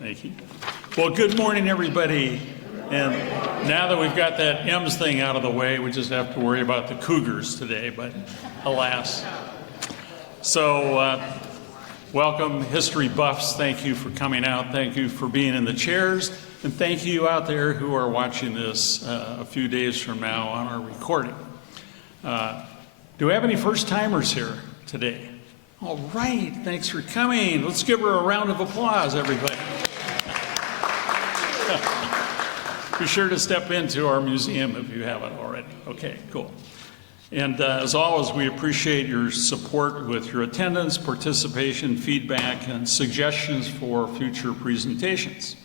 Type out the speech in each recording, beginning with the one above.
Thank you. Well, good morning, everybody. And now that we've got that M's thing out of the way, we just have to worry about the Cougars today, but alas. So, welcome, history buffs. Thank you for coming out. Thank you for being in the chairs. And thank you out there who are watching this a few days from now on our recording. Do we have any first-timers here today? All right, thanks for coming. Let's give her a round of applause, everybody. Be sure to step into our museum if you haven't already. Okay, cool. And as always, we appreciate your support with your attendance, participation, feedback, and suggestions for future presentations.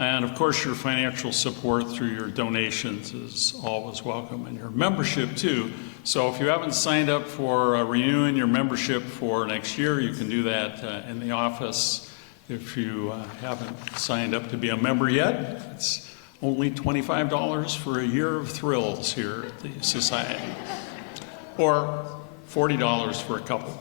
And of course, your financial support through your donations is always welcome, and your membership too. So if you haven't signed up for renewing your membership for next year, you can do that in the office. If you haven't signed up to be a member yet, it's only $25 for a year of thrills here at the Society, or $40 for a couple.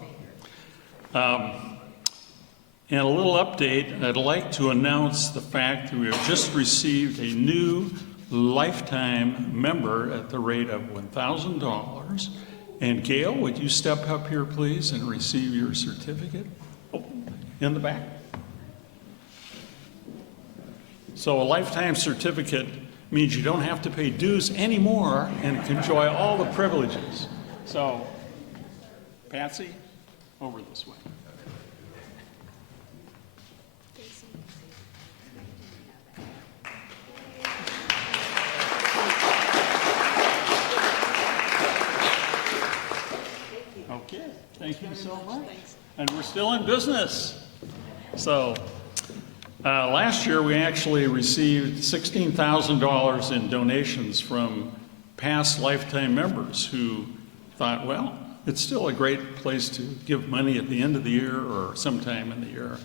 And a little update, I'd like to announce the fact that we have just received a new lifetime member at the rate of $1,000. And Gail, would you step up here, please, and receive your certificate? Oh, in the back. So a lifetime certificate means you don't have to pay dues anymore and can enjoy all the privileges. So, Patsy, over this way. Okay, thank you so much. And we're still in business. So, last year we actually received $16,000 in donations from past lifetime members who thought, well, it's still a great place to give money at the end of the year or sometime in the year.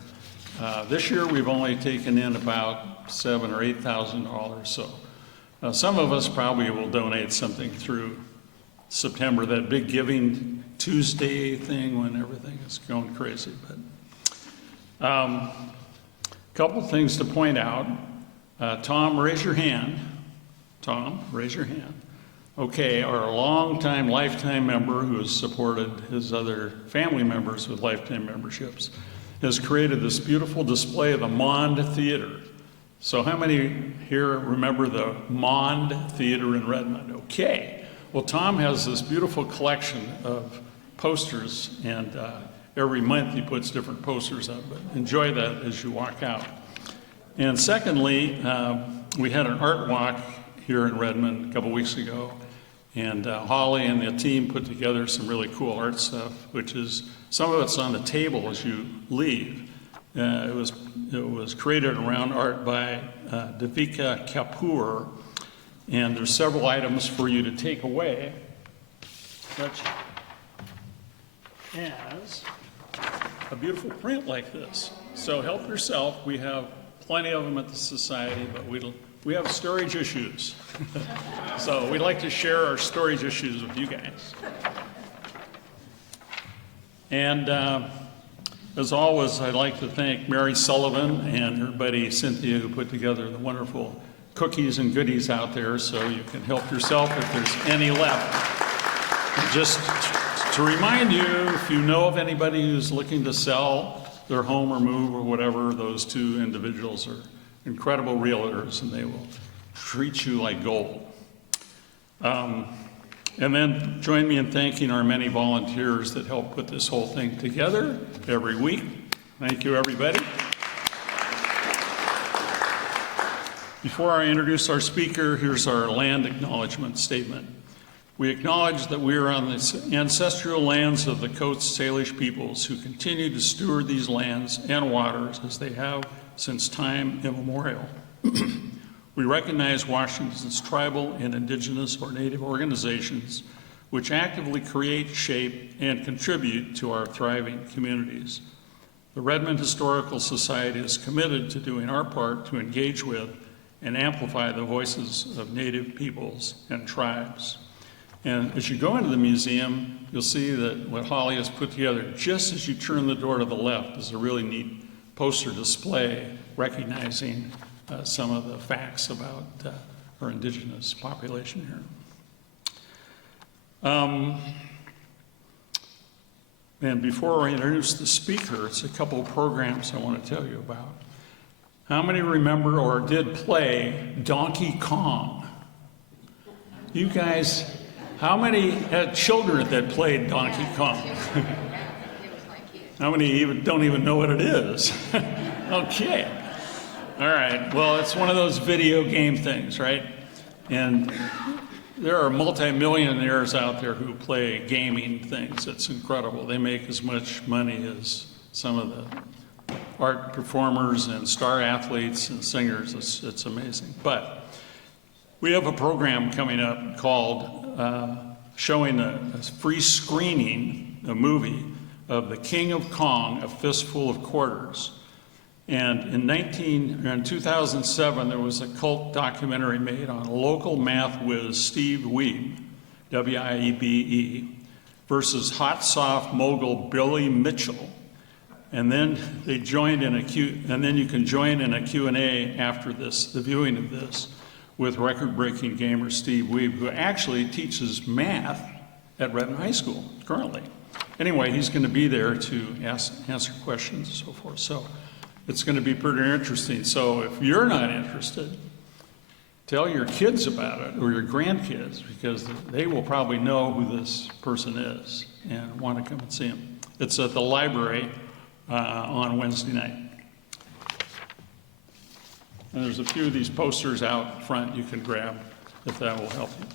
This year we've only taken in about $7,000 or $8,000. So some of us probably will donate something through September, that big Giving Tuesday thing when everything is going crazy. But couple things to point out. Tom, raise your hand. Tom, raise your hand. Okay, our longtime lifetime member who has supported his other family members with lifetime memberships has created this beautiful display of the Mond Theater. So how many here remember the Mond Theater in Redmond? Okay. Well, Tom has this beautiful collection of posters, and every month he puts different posters up, but enjoy that as you walk out. And secondly, we had an art walk here in Redmond a couple weeks ago, and Holly and the team put together some really cool art stuff, which is, some of it's on the table as you leave. It was created around art by Devika Kapoor, and there's several items for you to take away, such as a beautiful print like this. So help yourself. We have plenty of them at the Society, but we have storage issues. So we'd like to share our storage issues with you guys. And as always, I'd like to thank Mary Sullivan and her buddy Cynthia, who put together the wonderful cookies and goodies out there, so you can help yourself if there's any left. And just to remind you, if you know of anybody who's looking to sell their home or move or whatever, those two individuals are incredible realtors, and they will treat you like gold. And then join me in thanking our many volunteers that help put this whole thing together every week. Thank you, everybody. Before I introduce our speaker, here's our land acknowledgement statement. We acknowledge that we are on the ancestral lands of the Coast Salish peoples who continue to steward these lands and waters as they have since time immemorial. We recognize Washington's tribal and indigenous or native organizations which actively create, shape, and contribute to our thriving communities. The Redmond Historical Society is committed to doing our part to engage with and amplify the voices of Native peoples and tribes. And as you go into the museum, you'll see that what Holly has put together, just as you turn the door to the left, is a really neat poster display recognizing some of the facts about our indigenous population here. And before I introduce the speaker, it's a couple of programs I want to tell you about. How many remember or did play Donkey Kong? You guys, how many had children that played Donkey Kong? How many don't even know what it is? Okay. All right. Well, it's one of those video game things, right? And there are multimillionaires out there who play gaming things. It's incredible. They make as much money as some of the art performers and star athletes and singers. It's amazing. But we have a program coming up called showing a free screening, a movie of The King of Kong, A Fistful of Quarters. And in 2007, there was a cult documentary made on a local math whiz, Steve Wiebe, W-I-E-B-E, versus hot soft mogul Billy Mitchell. And then they joined in and then you can join in a Q&A after this, the viewing of this, with record-breaking gamer Steve Wiebe, who actually teaches math at Redmond High School currently. Anyway, he's going to be there to answer questions and so forth. So it's going to be pretty interesting. So if you're not interested, tell your kids about it or your grandkids, because they will probably know who this person is and want to come and see him. It's at the library on Wednesday night. And there's a few of these posters out front you can grab if that will help you.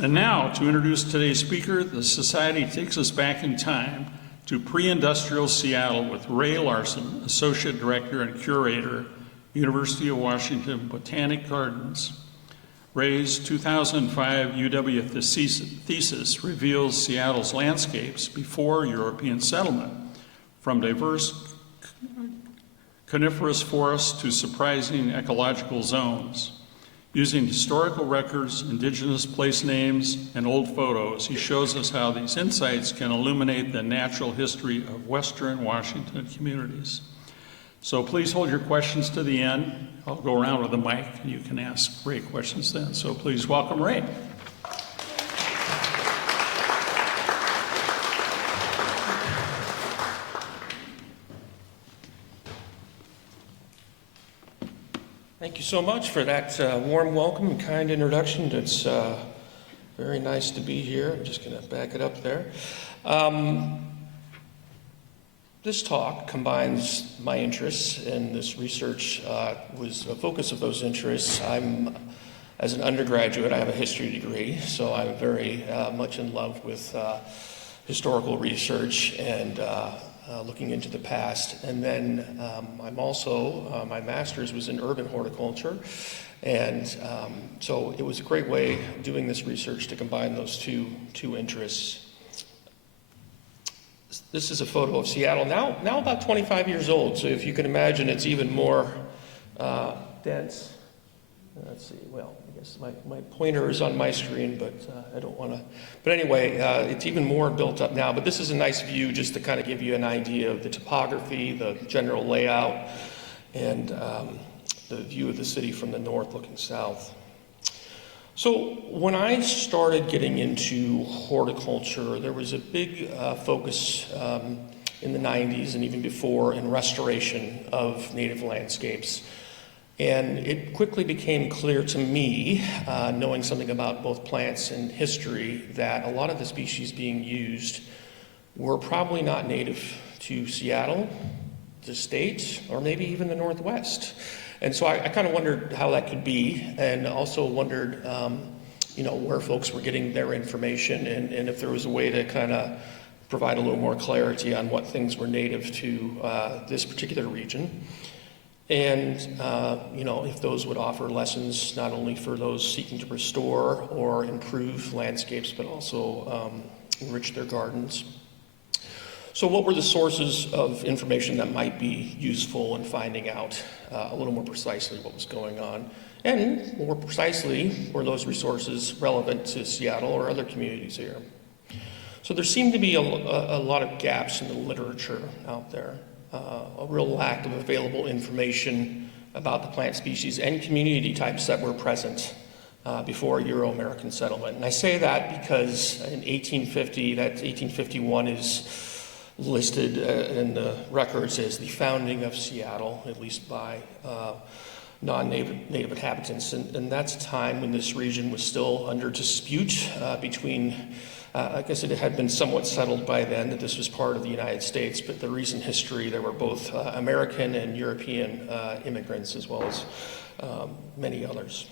And now, to introduce today's speaker, the Society takes us back in time to pre-industrial Seattle with Ray Larson, Associate Director and Curator, University of Washington Botanic Gardens. Ray's 2005 UW thesis reveals Seattle's landscapes before European settlement, from diverse coniferous forests to surprising ecological zones. Using historical records, indigenous place names, and old photos, he shows us how these insights can illuminate the natural history of Western Washington communities. So please hold your questions to the end. I'll go around with the mic and you can ask Ray questions then. So please welcome Ray. Thank you so much for that warm welcome and kind introduction. It's very nice to be here. I'm just going to back it up there. This talk combines my interests, and this research was a focus of those interests. As an undergraduate, I have a history degree, so I'm very much in love with historical research and looking into the past. And then I'm also, my master's was in urban horticulture, and so it was a great way of doing this research to combine those two interests. This is a photo of Seattle, now about 25 years old, so if you can imagine, it's even more dense. Let's see, well, I guess my pointer is on my screen, but I don't want to. But anyway, it's even more built up now, but this is a nice view just to kind of give you an idea of the topography, the general layout, and the view of the city from the north looking south. So when I started getting into horticulture, there was a big focus in the 90s and even before in restoration of native landscapes. And it quickly became clear to me, knowing something about both plants and history, that a lot of the species being used were probably not native to Seattle, the state, or maybe even the Northwest. And so I kind of wondered how that could be, and also wondered, where folks were getting their information, and if there was a way to kind of provide a little more clarity on what things were native to this particular region. And, if those would offer lessons not only for those seeking to restore or improve landscapes, but also enrich their gardens. So what were the sources of information that might be useful in finding out a little more precisely what was going on? And more precisely, were those resources relevant to Seattle or other communities here? So there seemed to be a lot of gaps in the literature out there. a real lack of available information about the plant species and community types that were present before Euro-American settlement. And I say that because in 1850, that 1851 is listed in the records as the founding of Seattle, at least by non-native inhabitants. And that's a time when this region was still under dispute between, I guess it had been somewhat settled by then that this was part of the United States, but the recent history, there were both American and European immigrants, as well as many others.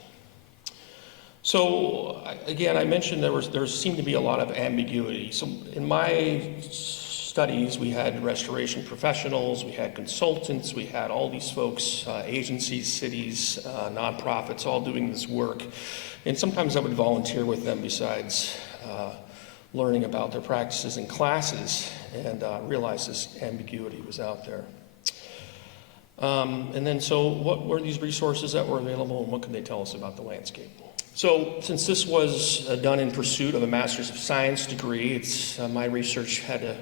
So again, I mentioned there seemed to be a lot of ambiguity. So in my studies, we had restoration professionals, we had consultants, we had all these folks, agencies, cities, nonprofits, all doing this work. And sometimes I would volunteer with them besides learning about their practices in classes, and realize this ambiguity was out there. And then so what were these resources that were available, and what could they tell us about the landscape? So since this was done in pursuit of a Master's of Science degree, it's my research had to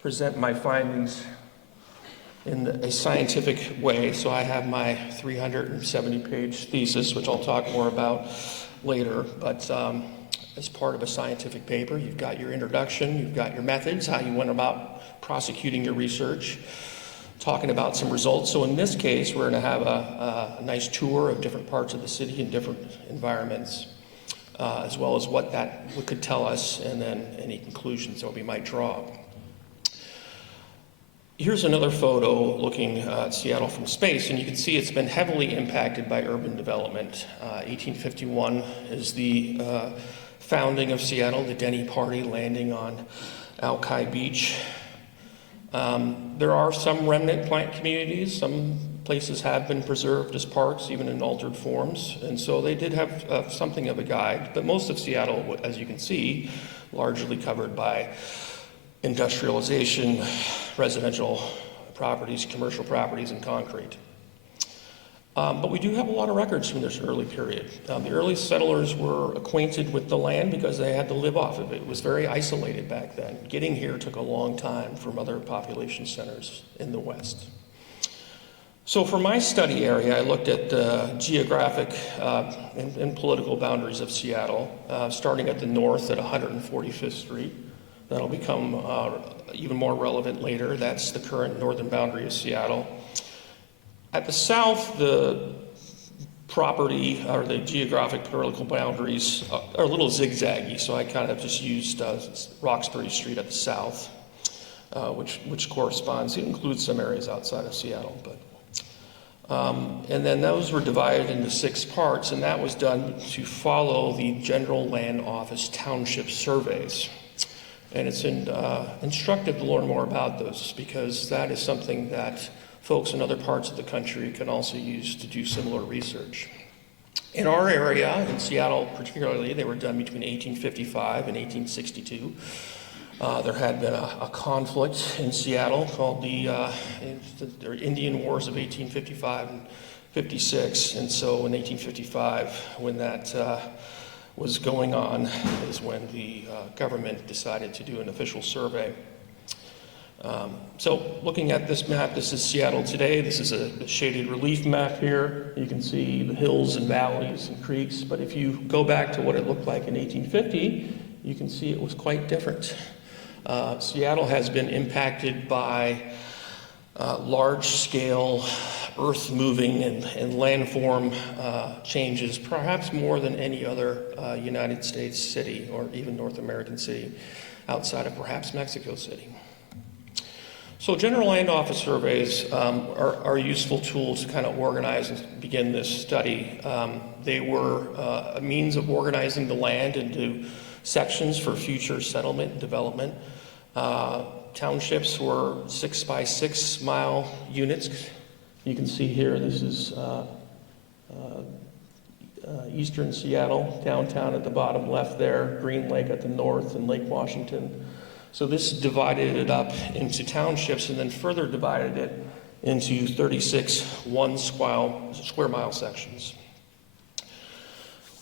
present my findings in a scientific way. So I have my 370-page thesis, which I'll talk more about later. But as part of a scientific paper, you've got your introduction, you've got your methods, how you went about prosecuting your research, talking about some results. So in this case, we're going to have a nice tour of different parts of the city and different environments, as well as what that could tell us, and then any conclusions that we might draw. Here's another photo looking at Seattle from space, and you can see it's been heavily impacted by urban development. 1851 is the founding of Seattle, the Denny Party landing on Alki Beach. There are some remnant plant communities. Some places have been preserved as parks, even in altered forms, and so they did have something of a guide. But most of Seattle, as you can see, largely covered by industrialization, residential properties, commercial properties, and concrete. But we do have a lot of records from this early period. The early settlers were acquainted with the land because they had to live off of it. It was very isolated back then. Getting here took a long time from other population centers in the West. So for my study area, I looked at the geographic and political boundaries of Seattle, starting at the north at 145th Street. That'll become even more relevant later. That's the current northern boundary of Seattle. At the south, the property or the geographic political boundaries are a little zigzaggy, so I kind of just used Roxbury Street at the south, which corresponds. It includes some areas outside of Seattle, but and then those were divided into 6 parts, and that was done to follow the General Land Office township surveys. And it's instructive to learn more about those, because that is something that folks in other parts of the country can also use to do similar research. In our area, in Seattle particularly, they were done between 1855 and 1862. There had been a conflict in Seattle called the Indian Wars of 1855 and 56. And so in 1855, when that was going on, is when the government decided to do an official survey. So looking at this map, this is Seattle today. This is a shaded relief map here. You can see the hills and valleys and creeks, but if you go back to what it looked like in 1850, you can see it was quite different. Seattle has been impacted by large-scale earth-moving and landform changes, perhaps more than any other United States city or even North American city outside of perhaps Mexico City. So general land office surveys are useful tools to kind of organize and begin this study. They were a means of organizing the land into sections for future settlement and development. Townships were 6 by 6 mile units. You can see here, this is eastern Seattle, downtown at the bottom left there, Green Lake at the north, and Lake Washington. So this divided it up into townships and then further divided it into 36 square mile sections.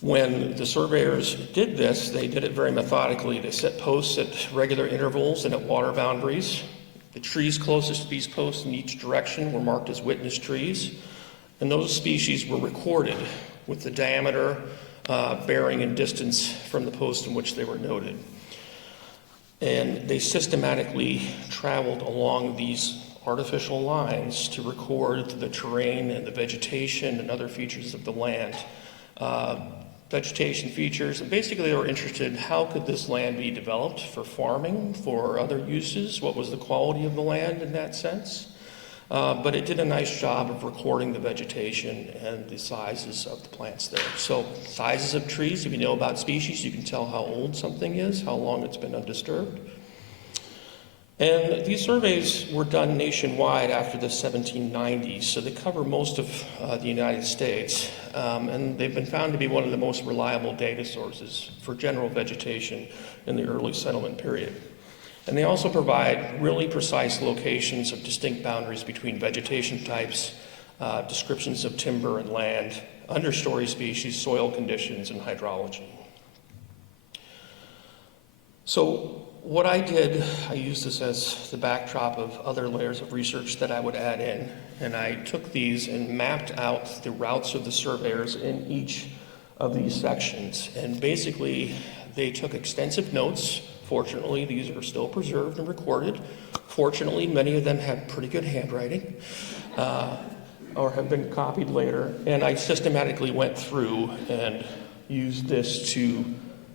When the surveyors did this, they did it very methodically. They set posts at regular intervals and at water boundaries. The trees closest to these posts in each direction were marked as witness trees, and those species were recorded with the diameter, bearing, and distance from the post in which they were noted. And they systematically traveled along these artificial lines to record the terrain and the vegetation and other features of the land. Vegetation features, and basically they were interested in how could this land be developed for farming, for other uses, what was the quality of the land in that sense. But it did a nice job of recording the vegetation and the sizes of the plants there. So sizes of trees, if you know about species, you can tell how old something is, how long it's been undisturbed. And these surveys were done nationwide after the 1790s, so they cover most of the United States, and they've been found to be one of the most reliable data sources for general vegetation in the early settlement period. And they also provide really precise locations of distinct boundaries between vegetation types, descriptions of timber and land, understory species, soil conditions, and hydrology. So what I did, I used this as the backdrop of other layers of research that I would add in, and I took these and mapped out the routes of the surveyors in each of these sections. And basically, they took extensive notes. Fortunately, these are still preserved and recorded. Fortunately, many of them have pretty good handwriting, or have been copied later. And I systematically went through and used this to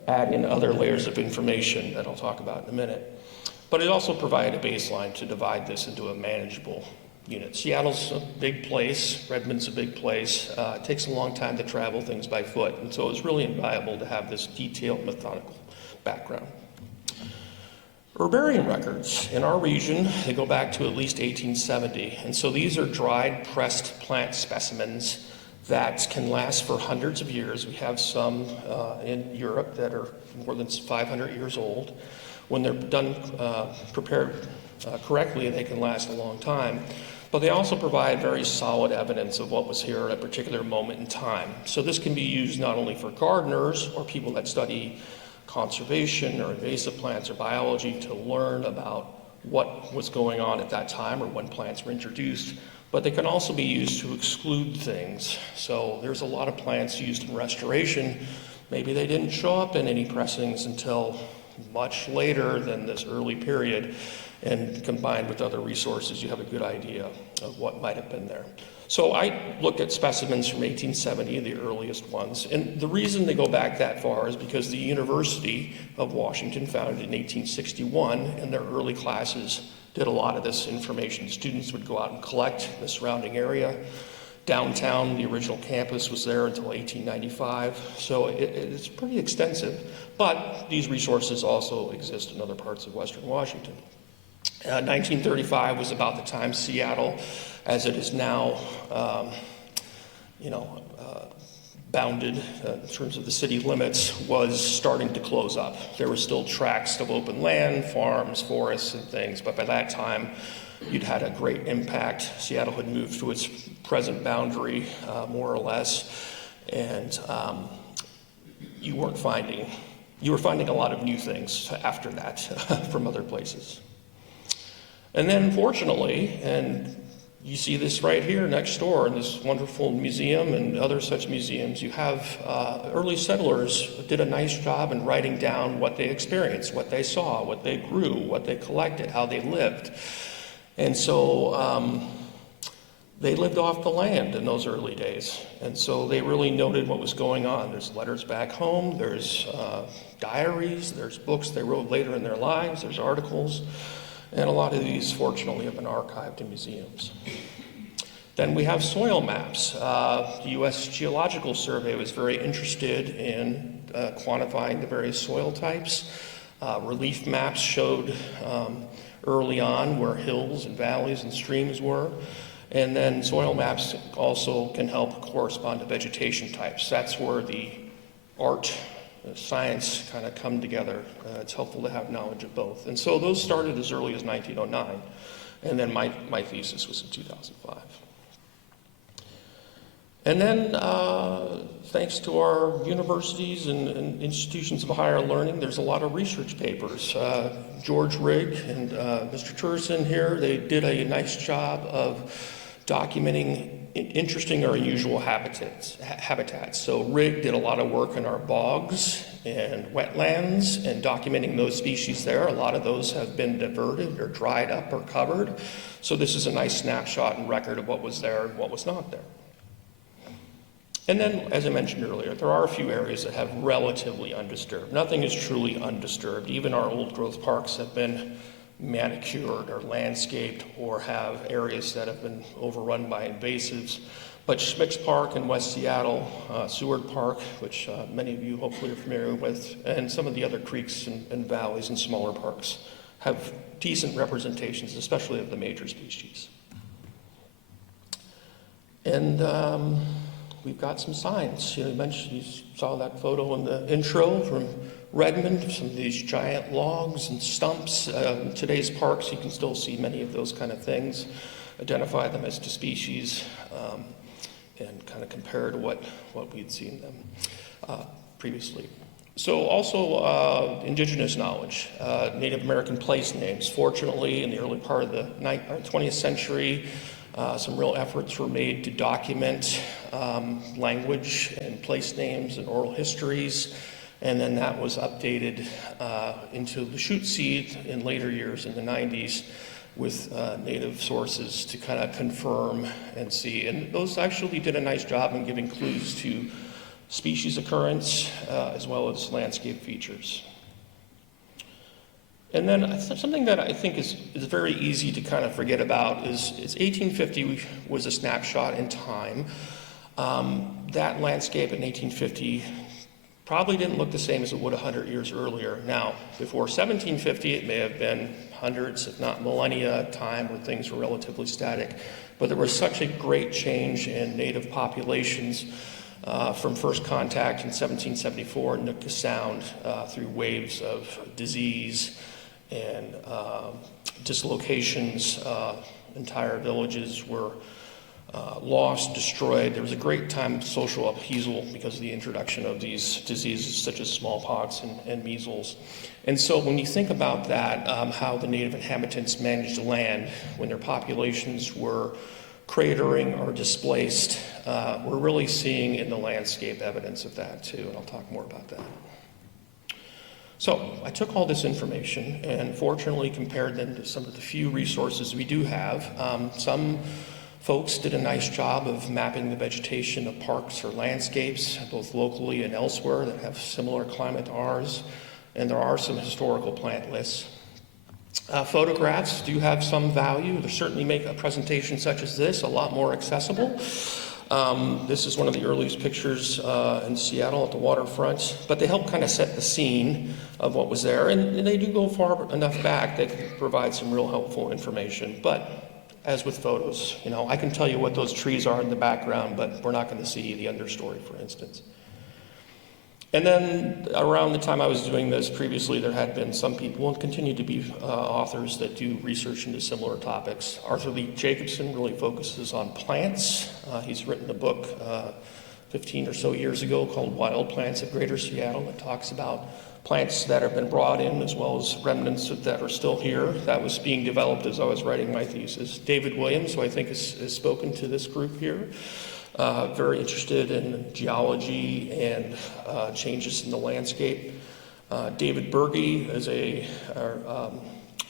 add in other layers of information that I'll talk about in a minute. But it also provided a baseline to divide this into a manageable unit. Seattle's a big place, Redmond's a big place. It takes a long time to travel things by foot, and so it's really invaluable to have this detailed, methodical background. Herbarium records in our region, they go back to at least 1870, and so these are dried, pressed plant specimens that can last for hundreds of years. We have some in Europe that are more than 500 years old. When they're done, prepared correctly, they can last a long time. But they also provide very solid evidence of what was here at a particular moment in time. So this can be used not only for gardeners or people that study conservation or invasive plants or biology to learn about what was going on at that time or when plants were introduced, but they can also be used to exclude things. So there's a lot of plants used in restoration. Maybe they didn't show up in any pressings until much later than this early period, and combined with other resources, you have a good idea of what might have been there. So I looked at specimens from 1870, the earliest ones, and the reason they go back that far is because the University of Washington, founded in 1861, in their early classes, did a lot of this information. Students would go out and collect the surrounding area. Downtown, the original campus was there until 1895, so it's pretty extensive. But these resources also exist in other parts of Western Washington. 1935 was about the time Seattle, as it is now, bounded in terms of the city limits, was starting to close up. There were still tracts of open land, farms, forests, and things, but by that time, you'd had a great impact. Seattle had moved to its present boundary, more or less, and you were finding a lot of new things after that from other places. And then, fortunately, and you see this right here next door in this wonderful museum and other such museums, you have early settlers did a nice job in writing down what they experienced, what they saw, what they grew, what they collected, how they lived. And so they lived off the land in those early days. And so they really noted what was going on. There's letters back home, there's diaries, there's books they wrote later in their lives, there's articles. And a lot of these, fortunately, have been archived in museums. Then we have soil maps. The U.S. Geological Survey was very interested in quantifying the various soil types. Relief maps showed early on where hills and valleys and streams were. And then soil maps also can help correspond to vegetation types. That's where the art, science kind of come together. It's helpful to have knowledge of both. And so those started as early as 1909. And then my thesis was in 2005. And then, thanks to our universities and institutions of higher learning, there's a lot of research papers. George Rigg and Mr. Turson here, they did a nice job of documenting interesting or unusual habitats. So Rigg did a lot of work in our bogs and wetlands and documenting those species there. A lot of those have been diverted or dried up or covered. So this is a nice snapshot and record of what was there and what was not there. And then, as I mentioned earlier, there are a few areas that have relatively undisturbed. Nothing is truly undisturbed. Even our old growth parks have been manicured or landscaped or have areas that have been overrun by invasives. But Schmick's Park in West Seattle, Seward Park, which many of you hopefully are familiar with, and some of the other creeks and valleys and smaller parks have decent representations, especially of the major species. And we've got some signs. You mentioned, you saw that photo in the intro from Redmond, some of these giant logs and stumps. In today's parks, you can still see many of those kind of things, identify them as to species, and kind of compare to what we'd seen them previously. So also indigenous knowledge, Native American place names. Fortunately, in the early part of the 20th century, some real efforts were made to document language and place names and oral histories, and then that was updated into the shoot seed in later years in the 90s with native sources to kind of confirm and see. And those actually did a nice job in giving clues to species occurrence as well as landscape features. And then something that I think is very easy to kind of forget about is 1850 was a snapshot in time. That landscape in 1850 probably didn't look the same as it would 100 years earlier. Now, before 1750, it may have been hundreds, if not millennia, time where things were relatively static. But there was such a great change in native populations from first contact in 1774 in Nootka Sound through waves of disease and dislocations. Entire villages were lost, destroyed. There was a great time of social upheaval because of the introduction of these diseases such as smallpox and measles. And so when you think about that, how the native inhabitants managed the land when their populations were cratering or displaced, we're really seeing in the landscape evidence of that too, and I'll talk more about that. So I took all this information and fortunately compared them to some of the few resources we do have. Some folks did a nice job of mapping the vegetation of parks or landscapes, both locally and elsewhere, that have similar climate to ours. And there are some historical plant lists. Photographs do have some value. They certainly make a presentation such as this a lot more accessible. This is one of the earliest pictures in Seattle at the waterfront, but they help kind of set the scene of what was there. And they do go far enough back that can provide some real helpful information. But as with photos, I can tell you what those trees are in the background, but we're not going to see the understory, for instance. And then around the time I was doing this previously, there had been some people, and continue to be authors that do research into similar topics. Arthur Lee Jacobson really focuses on plants. He's written a book 15 or so years ago called Wild Plants of Greater Seattle that talks about plants that have been brought in as well as remnants that are still here. That was being developed as I was writing my thesis. David Williams, who I think has spoken to this group here, very interested in geology and changes in the landscape. David Berge is I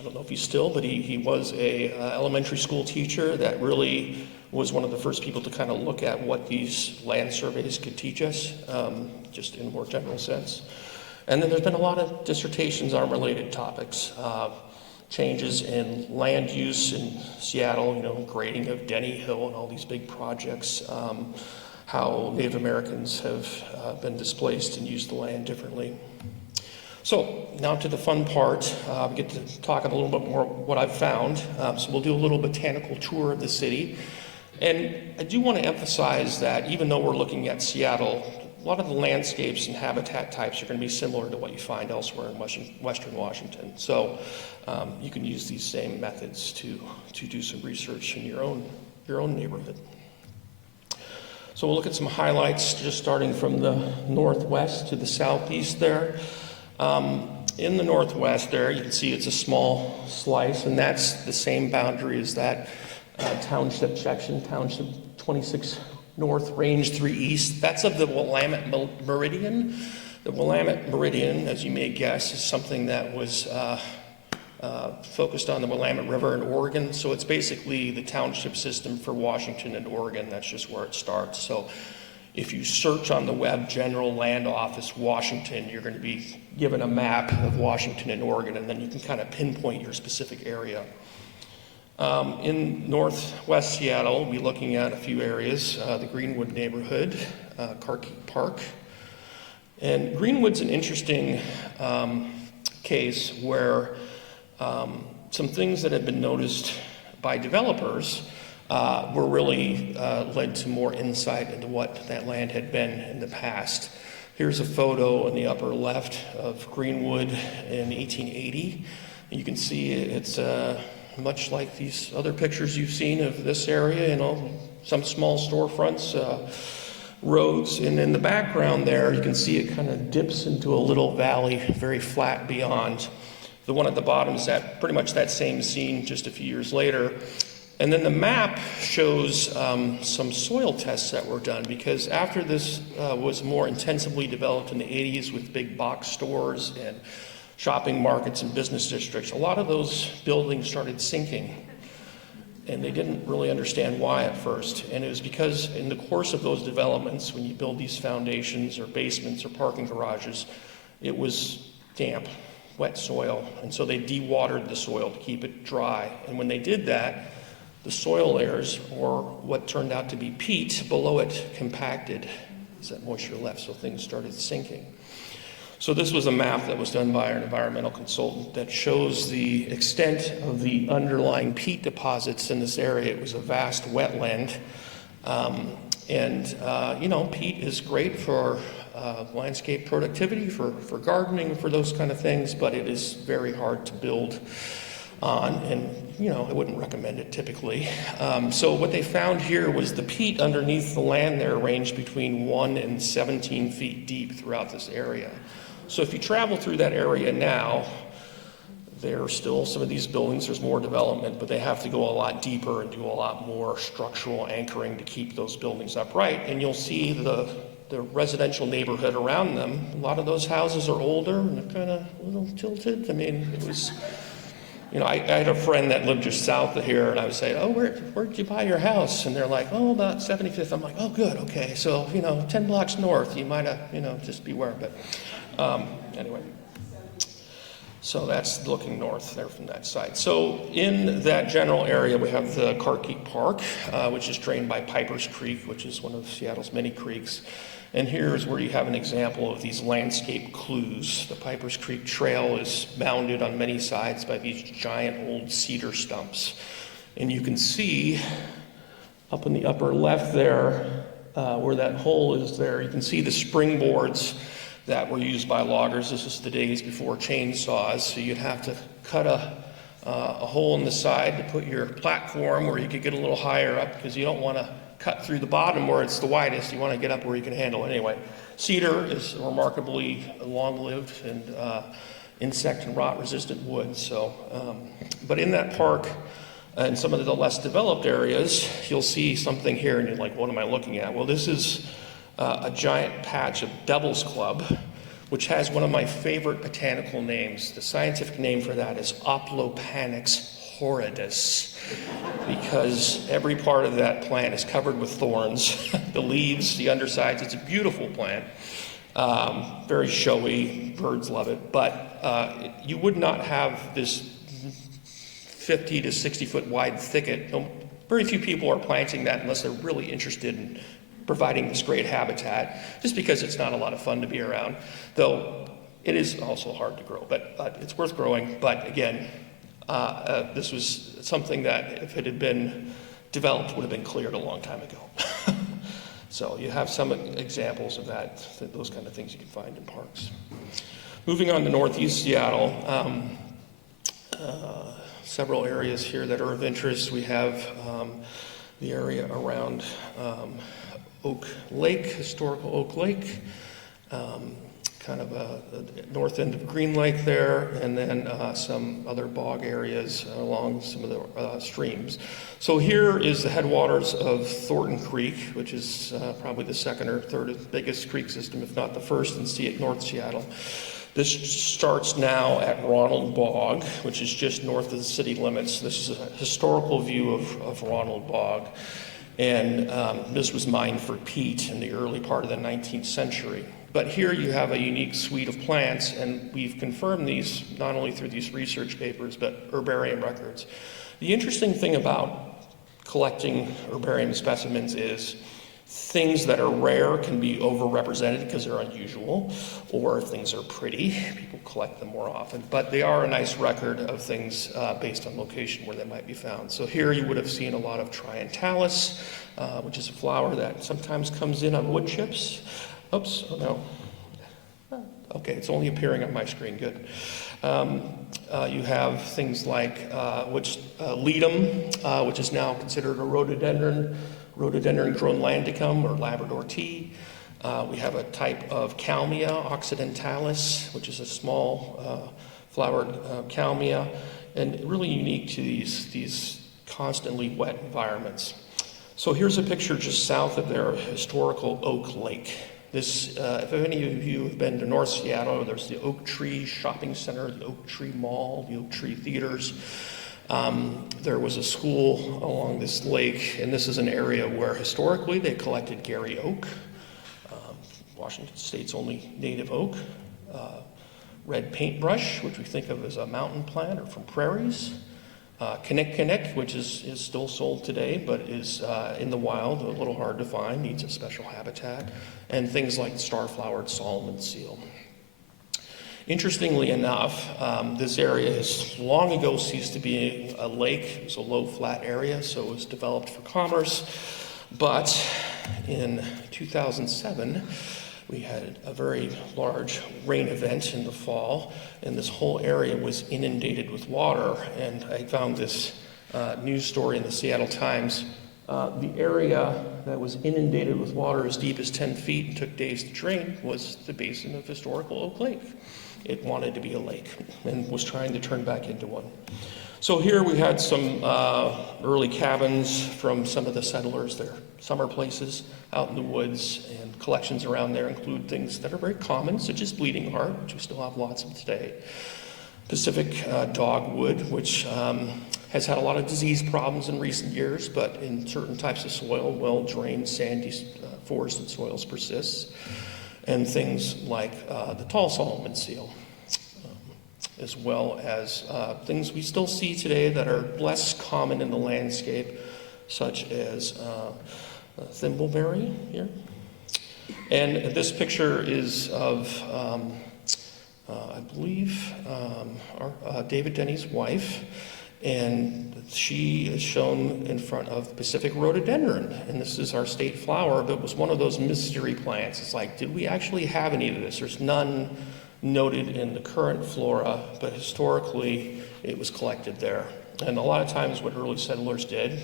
don't know if he's still, but he was a elementary school teacher that really was one of the first people to kind of look at what these land surveys could teach us, just in a more general sense. And then there's been a lot of dissertations on related topics. Changes in land use in Seattle, grading of Denny Hill and all these big projects, how Native Americans have been displaced and used the land differently. So now to the fun part. We get to talk a little bit more what I've found. So we'll do a little botanical tour of the city. And I do want to emphasize that even though we're looking at Seattle, a lot of the landscapes and habitat types are going to be similar to what you find elsewhere in Western Washington. So you can use these same methods to do some research in your own neighborhood. So we'll look at some highlights, just starting from the northwest to the southeast there. In the northwest there, you can see it's a small slice, and that's the same boundary as that township section, Township 26 North, Range 3 East. That's of the Willamette Meridian. The Willamette Meridian, as you may guess, is something that was focused on the Willamette River in Oregon. So it's basically the township system for Washington and Oregon. That's just where it starts. So if you search on the web, General Land Office, Washington, you're going to be given a map of Washington and Oregon, and then you can kind of pinpoint your specific area. In northwest Seattle, we'll be looking at a few areas, the Greenwood neighborhood, Carkeet Park. And Greenwood's an interesting case where some things that had been noticed by developers were really led to more insight into what that land had been in the past. Here's a photo in the upper left of Greenwood in 1880. You can see it's much like these other pictures you've seen of this area, you know, some small storefronts, roads, and in the background there, you can see it kind of dips into a little valley, very flat beyond. The one at the bottom is that pretty much that same scene just a few years later. And then the map shows some soil tests that were done, because after this was more intensively developed in the 80s with big box stores and shopping markets and business districts, a lot of those buildings started sinking. And they didn't really understand why at first. And it was because in the course of those developments, when you build these foundations or basements or parking garages, it was damp, wet soil. And so they dewatered the soil to keep it dry. And when they did that, the soil layers, or what turned out to be peat below it, compacted as that moisture left, so things started sinking. So this was a map that was done by an environmental consultant that shows the extent of the underlying peat deposits in this area. It was a vast wetland. You know, peat is great for landscape productivity, for gardening, for those kind of things, but it is very hard to build on, and you know, I wouldn't recommend it typically. So what they found here was the peat underneath the land there ranged between 1 and 17 feet deep throughout this area. So if you travel through that area now, there are still some of these buildings, there's more development, but they have to go a lot deeper and do a lot more structural anchoring to keep those buildings upright. And you'll see the residential neighborhood around them. A lot of those houses are older and they're kind of a little tilted. I mean, it was, you know, I had a friend that lived just south of here, and I would say, oh, where did you buy your house? And they're like, oh, about 75th. I'm like, oh, good, okay. So, you know, 10 blocks north, you might have, you know, just beware. But anyway, so that's looking north there from that side. So in that general area, we have the Carkeet Park, which is drained by Piper's Creek, which is one of Seattle's many creeks. And here's where you have an example of these landscape clues. The Piper's Creek Trail is bounded on many sides by these giant old cedar stumps. And you can see up in the upper left there, where that hole is there, you can see the springboards that were used by loggers. This is the days before chainsaws, so you'd have to cut a hole in the side to put your platform where you could get a little higher up, because you don't want to cut through the bottom where it's the widest. You want to get up where you can handle it. Anyway, cedar is remarkably long-lived and insect and rot-resistant wood. So, but in that park, in some of the less developed areas, you'll see something here, and you're like, what am I looking at? Well, this is a giant patch of Devil's Club, which has one of my favorite botanical names. The scientific name for that is Oplopanix horridus, because every part of that plant is covered with thorns. The leaves, the undersides, it's a beautiful plant. Very showy, birds love it, but you would not have this 50 to 60 foot wide thicket. Very few people are planting that unless they're really interested in providing this great habitat, just because it's not a lot of fun to be around, though it is also hard to grow, but it's worth growing. But again, this was something that, if it had been developed, would have been cleared a long time ago. So you have some examples of that, those kind of things you can find in parks. Moving on to northeast Seattle, several areas here that are of interest. We have the area around Oak Lake, historical Oak Lake. kind of a north end of Green Lake there, and then some other bog areas along some of the streams. So here is the headwaters of Thornton Creek, which is probably the second or third biggest creek system, if not the first in North Seattle. This starts now at Ronald Bog, which is just north of the city limits. This is a historical view of Ronald Bog. And this was mined for peat in the early part of the 19th century. But here you have a unique suite of plants, and we've confirmed these not only through these research papers, but herbarium records. The interesting thing about collecting herbarium specimens is things that are rare can be overrepresented because they're unusual, or if things are pretty, people collect them more often. But they are a nice record of things based on location where they might be found. So here you would have seen a lot of trientalis, which is a flower that sometimes comes in on wood chips. Oops, oh no. Okay, it's only appearing on my screen, good. You have things like ledum, which is now considered a rhododendron grown landicum or Labrador tea. We have a type of Kalmia occidentalis, which is a small flowered Kalmia, and really unique to these constantly wet environments. So here's a picture just south of their historical Oak Lake. This, if any of you have been to North Seattle, there's the Oak Tree Shopping Center, the Oak Tree Mall, the Oak Tree Theaters. There was a school along this lake, and this is an area where historically they collected Gary oak, Washington State's only native oak, red paintbrush, which we think of as a mountain plant or from prairies, kinnick, which is still sold today, but is in the wild, a little hard to find, needs a special habitat, and things like star-flowered Solomon seal. Interestingly enough, this area has long ago ceased to be a lake. It was a low, flat area, so it was developed for commerce. But in 2007, we had a very large rain event in the fall, and this whole area was inundated with water. And I found this news story in the Seattle Times. The area that was inundated with water as deep as 10 feet and took days to drain was the basin of historical Oak Lake. It wanted to be a lake and was trying to turn back into one. So here we had some early cabins from some of the settlers, their summer places out in the woods, and collections around there include things that are very common, such as bleeding heart, which we still have lots of today. Pacific dogwood, which has had a lot of disease problems in recent years, but in certain types of soil, well-drained, sandy, forested soils persists. And things like the tall Solomon seal, as well as things we still see today that are less common in the landscape, such as thimbleberry here. And this picture is of, I believe, David Denny's wife, and she is shown in front of Pacific rhododendron, and this is our state flower, but it was one of those mystery plants. It's like, did we actually have any of this? There's none noted in the current flora, but historically it was collected there. And a lot of times what early settlers did, you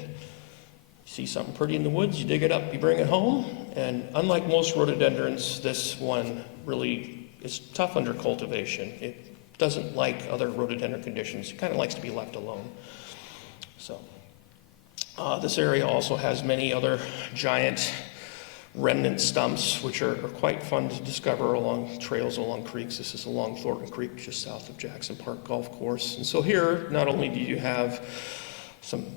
see something pretty in the woods, you dig it up, you bring it home, and unlike most rhododendrons, this one really is tough under cultivation. It doesn't like other rhododendron conditions. It kind of likes to be left alone. So this area also has many other giant remnant stumps, which are quite fun to discover along trails along creeks. This is along Thornton Creek, just south of Jackson Park Golf Course. And so here, not only do you have some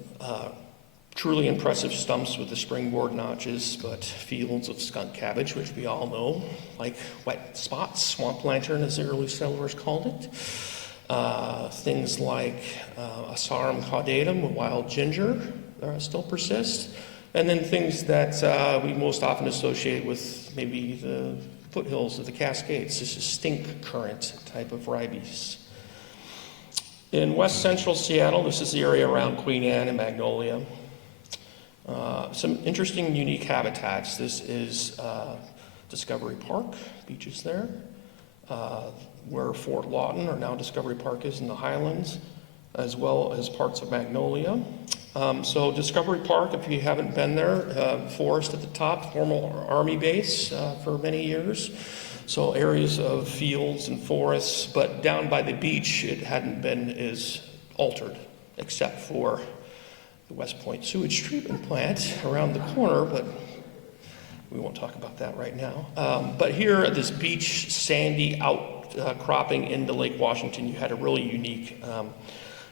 truly impressive stumps with the springboard notches, but fields of skunk cabbage, which we all know, like wet spots, swamp lantern, as the early settlers called it. Things like Asarum caudatum, wild ginger, still persist. And then things that we most often associate with maybe the foothills of the Cascades. This is stink currant type of ribes. In west central Seattle, this is the area around Queen Anne and Magnolia. Some interesting, unique habitats. This is Discovery Park, beaches there, where Fort Lawton, or now Discovery Park, is in the Highlands, as well as parts of Magnolia. So Discovery Park, if you haven't been there, forest at the top, former Army base for many years. So areas of fields and forests, but down by the beach, it hadn't been as altered, except for the West Point sewage treatment plant around the corner, but we won't talk about that right now. But here at this beach, sandy outcropping into Lake Washington, you had a really unique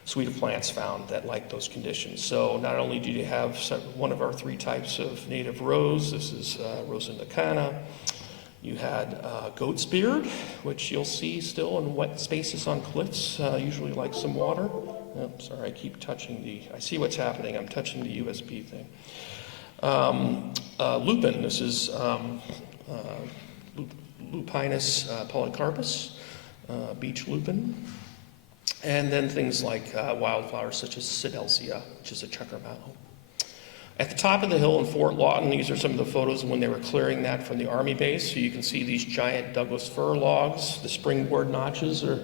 suite of plants found that liked those conditions. So not only do you have one of our 3 types of native rose, this is Rosa Nakana. You had goat's beard, which you'll see still in wet spaces on cliffs, usually like some water. Oh, sorry, I keep touching I see what's happening, I'm touching the USB thing. Lupin, this is Lupinus polycarpus, beach lupin. And then things like wildflowers such as Sedelcia, which is a checkermouth. At the top of the hill in Fort Lawton, these are some of the photos when they were clearing that from the Army base. So you can see these giant Douglas fir logs. The springboard notches are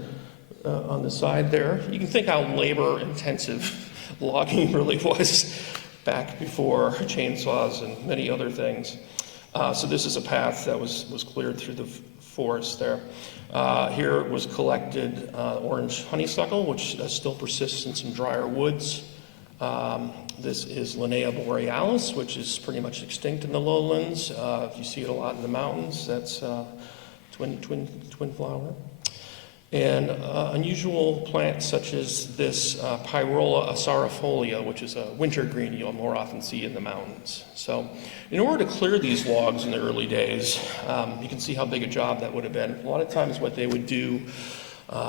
on the side there. You can think how labor-intensive logging really was back before chainsaws and many other things. So this is a path that was cleared through the forest there. Here was collected orange honeysuckle, which still persists in some drier woods. This is Linnea borealis, which is pretty much extinct in the lowlands. You see it a lot in the mountains. That's twin flower. And unusual plants such as this Pyrola acerifolia, which is a wintergreen you'll more often see in the mountains. So in order to clear these logs in the early days, you can see how big a job that would have been. A lot of times what they would do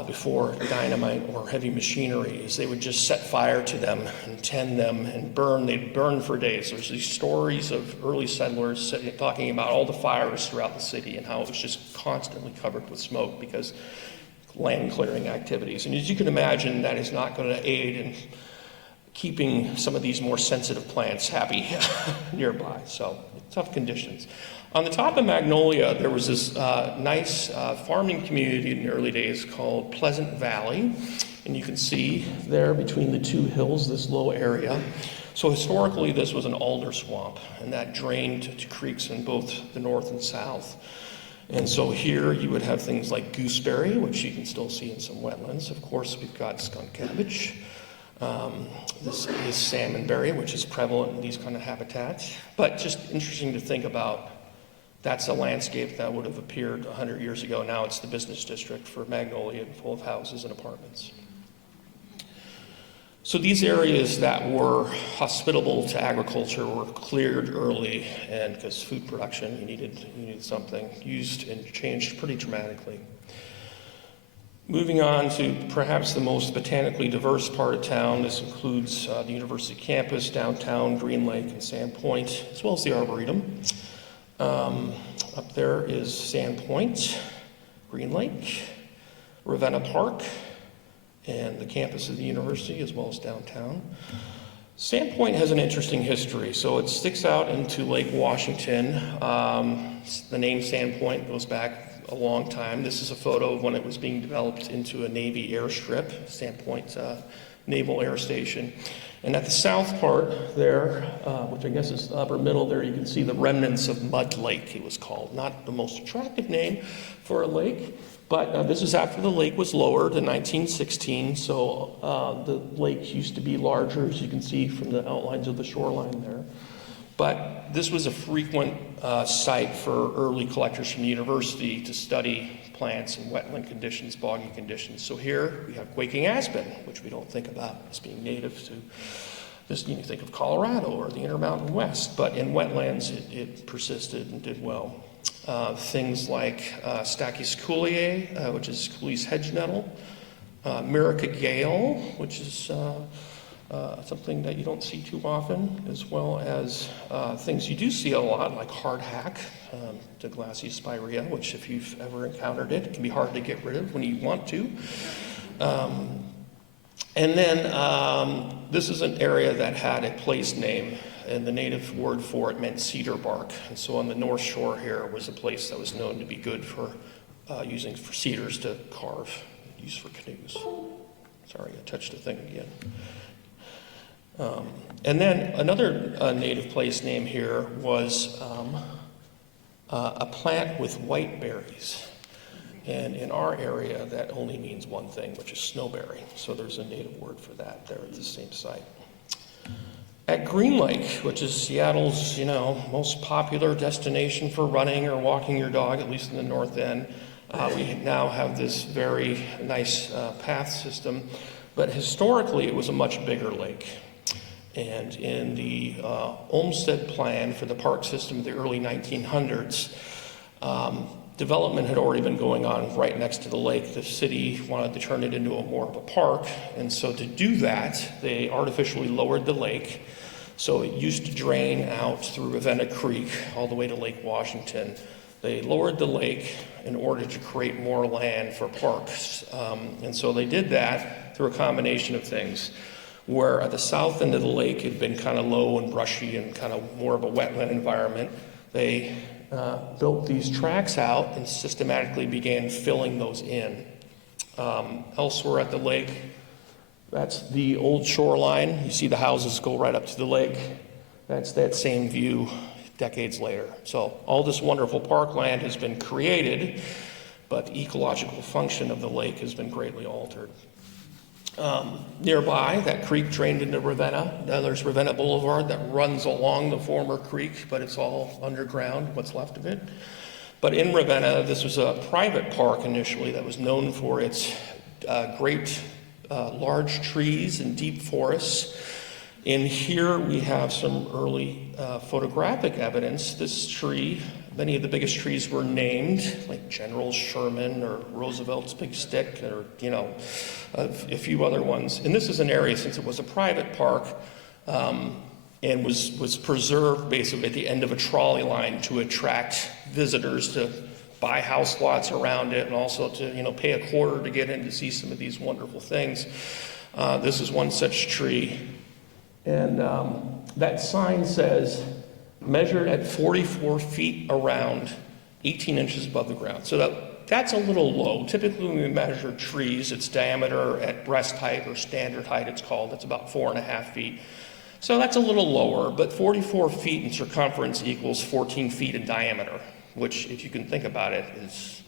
before dynamite or heavy machinery is they would just set fire to them and tend them and burn. They'd burn for days. There's these stories of early settlers talking about all the fires throughout the city and how it was just constantly covered with smoke because land clearing activities. And as you can imagine, that is not going to aid in keeping some of these more sensitive plants happy nearby. So tough conditions. On the top of Magnolia, there was this nice farming community in the early days called Pleasant Valley. And you can see there between the 2 hills, this low area. So historically, this was an alder swamp, and that drained to creeks in both the north and south. And so here you would have things like gooseberry, which you can still see in some wetlands. Of course, we've got skunk cabbage. This is salmonberry, which is prevalent in these kind of habitats. But just interesting to think about. That's a landscape that would have appeared 100 years ago. Now it's the business district for Magnolia, full of houses and apartments. So these areas that were hospitable to agriculture were cleared early, and because food production, you needed something, used and changed pretty dramatically. Moving on to perhaps the most botanically diverse part of town, this includes the university campus, downtown, Green Lake, and Sandpoint, as well as the Arboretum. Up there is Sandpoint, Green Lake, Ravenna Park, and the campus of the university, as well as downtown. Sandpoint has an interesting history. So it sticks out into Lake Washington. The name Sandpoint goes back a long time. This is a photo of when it was being developed into a Navy airstrip, Sandpoint Naval Air Station. And at the south part there, which I guess is the upper middle there, you can see the remnants of Mud Lake, it was called. Not the most attractive name for a lake, but this is after the lake was lowered in 1916, so the lake used to be larger, as you can see from the outlines of the shoreline there. But this was a frequent site for early collectors from the university to study plants and wetland conditions, boggy conditions. So here we have quaking aspen, which we don't think about as being native to this. You think of Colorado or the Intermountain West, but in wetlands it persisted and did well. Things like Stachys couleae, which is Cooley's hedge nettle, Mirica gale, which is something that you don't see too often, as well as things you do see a lot, like hardhack, Douglasia spirea, which if you've ever encountered it, it can be hard to get rid of when you want to. And then this is an area that had a place name, and the native word for it meant cedar bark. And so on the North Shore here was a place that was known to be good for using for cedars to carve, used for canoes. Sorry, I touched the thing again. And then another native place name here was a plant with white berries. And in our area, that only means one thing, which is snowberry. So there's a native word for that there at the same site. At Green Lake, which is Seattle's, most popular destination for running or walking your dog, at least in the north end, we now have this very nice path system. But historically, it was a much bigger lake. And in the Olmsted plan for the park system of the early 1900s, development had already been going on right next to the lake. The city wanted to turn it into more of a park, and so to do that, they artificially lowered the lake. So it used to drain out through Ravenna Creek all the way to Lake Washington. They lowered the lake in order to create more land for parks, and so they did that through a combination of things. Where at the south end of the lake had been kind of low and brushy and kind of more of a wetland environment, they built these tracks out and systematically began filling those in. Elsewhere at the lake, that's the old shoreline. You see the houses go right up to the lake. That's that same view decades later. So all this wonderful parkland has been created, but the ecological function of the lake has been greatly altered. Nearby, that creek drained into Ravenna. Now there's Ravenna Boulevard that runs along the former creek, but it's all underground, what's left of it. But in Ravenna, this was a private park initially that was known for its great large trees and deep forests. In here, we have some early photographic evidence. This tree, many of the biggest trees were named, like General Sherman or Roosevelt's Big Stick, or a few other ones. And this is an area, since it was a private park, and was preserved basically at the end of a trolley line to attract visitors to buy house lots around it, and also to pay a quarter to get in to see some of these wonderful things. This is one such tree, and that sign says, measured at 44 feet around, 18 inches above the ground. So that's a little low. Typically when we measure trees, its diameter at breast height, or standard height it's called, it's about 4.5 feet. So that's a little lower, but 44 feet in circumference equals 14 feet in diameter, which, if you can think about it, is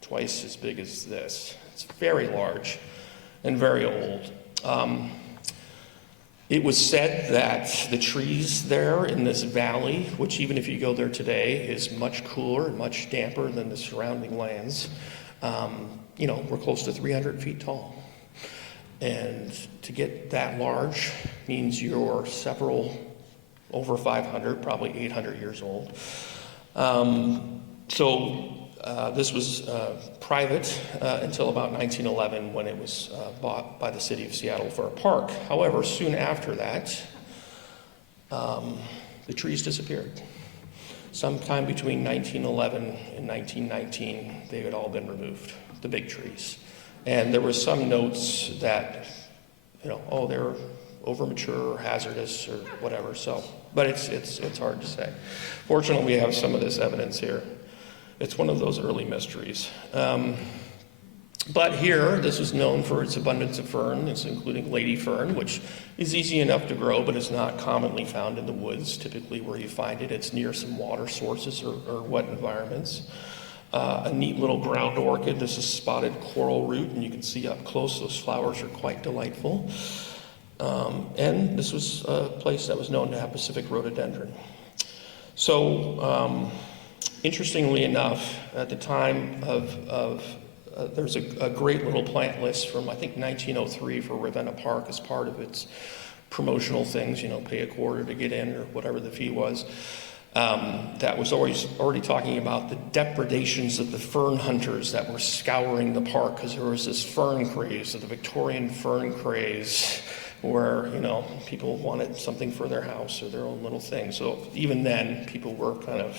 twice as big as this. It's very large and very old. It was said that the trees there in this valley, which even if you go there today is much cooler and much damper than the surrounding lands, were close to 300 feet tall. And to get that large means you're over 500, probably 800 years old. This was private until about 1911, when it was bought by the city of Seattle for a park. However, soon after that, the trees disappeared. Sometime between 1911 and 1919, they had all been removed, the big trees. And there were some notes that, they're over-mature or hazardous or whatever. So, but it's hard to say. Fortunately, we have some of this evidence here. It's one of those early mysteries. But here, this is known for its abundance of fern, it's including lady fern, which is easy enough to grow, but is not commonly found in the woods. Typically where you find it, it's near some water sources or wet environments. A neat little ground orchid. This is spotted coral root, and you can see up close those flowers are quite delightful. And this was a place that was known to have Pacific rhododendron. So, interestingly enough, at the time there's a great little plant list from, I think, 1903 for Ravenna Park as part of its promotional things, pay a quarter to get in or whatever the fee was. That was already talking about the depredations of the fern hunters that were scouring the park, because there was this fern craze, the Victorian fern craze, where, people wanted something for their house or their own little thing. So even then, people were kind of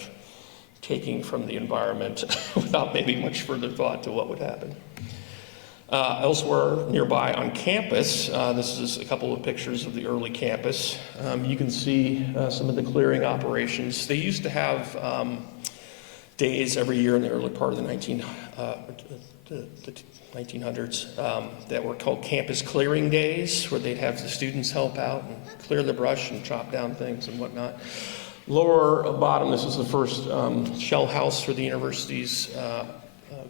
taking from the environment without maybe much further thought to what would happen. Elsewhere nearby on campus, this is a couple of pictures of the early campus. You can see some of the clearing operations. They used to have days every year in the early part of the the 1900s, that were called campus clearing days, where they'd have the students help out and clear the brush and chop down things and whatnot. Lower bottom, this is the first shell house for the university's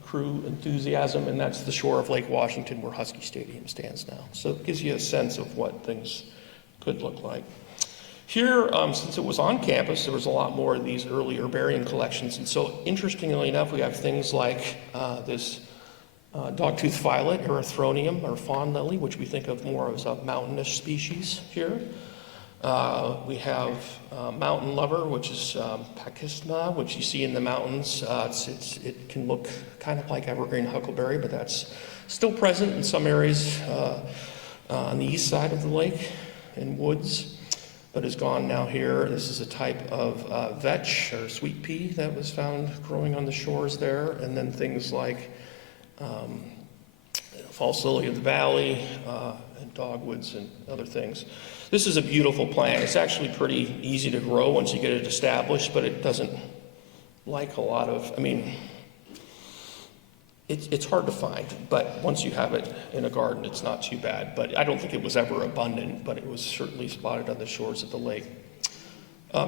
crew enthusiasm, and that's the shore of Lake Washington where Husky Stadium stands now. So it gives you a sense of what things could look like. Here, since it was on campus, there was a lot more of these early herbarium collections, and so interestingly enough, we have things like this dogtooth violet, erythronium, or fawn lily, which we think of more as a mountainous species here. We have mountain lover, which is Pakisma, which you see in the mountains. It can look kind of like evergreen huckleberry, but that's still present in some areas on the east side of the lake in woods, but is gone now here. This is a type of vetch or sweet pea that was found growing on the shores there, and then things like false lily of the valley, and dogwoods and other things. This is a beautiful plant. It's actually pretty easy to grow once you get it established, but it doesn't like a lot of, I mean, it's hard to find, but once you have it in a garden, it's not too bad. But I don't think it was ever abundant, but it was certainly spotted on the shores of the lake.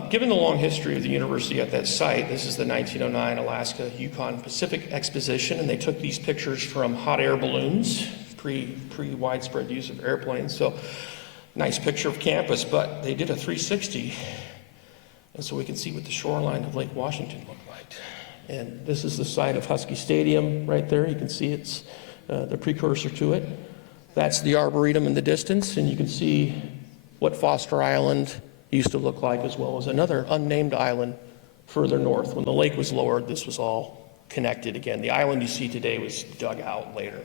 Given the long history of the university at that site, this is the 1909 Alaska Yukon Pacific Exposition, and they took these pictures from hot air balloons, pre-widespread use of airplanes. So nice picture of campus, but they did a 360, and so we can see what the shoreline of Lake Washington looked like. And this is the site of Husky Stadium right there. You can see it's the precursor to it. That's the Arboretum in the distance, and you can see what Foster Island used to look like, as well as another unnamed island further north. When the lake was lowered, this was all connected again. The island you see today was dug out later.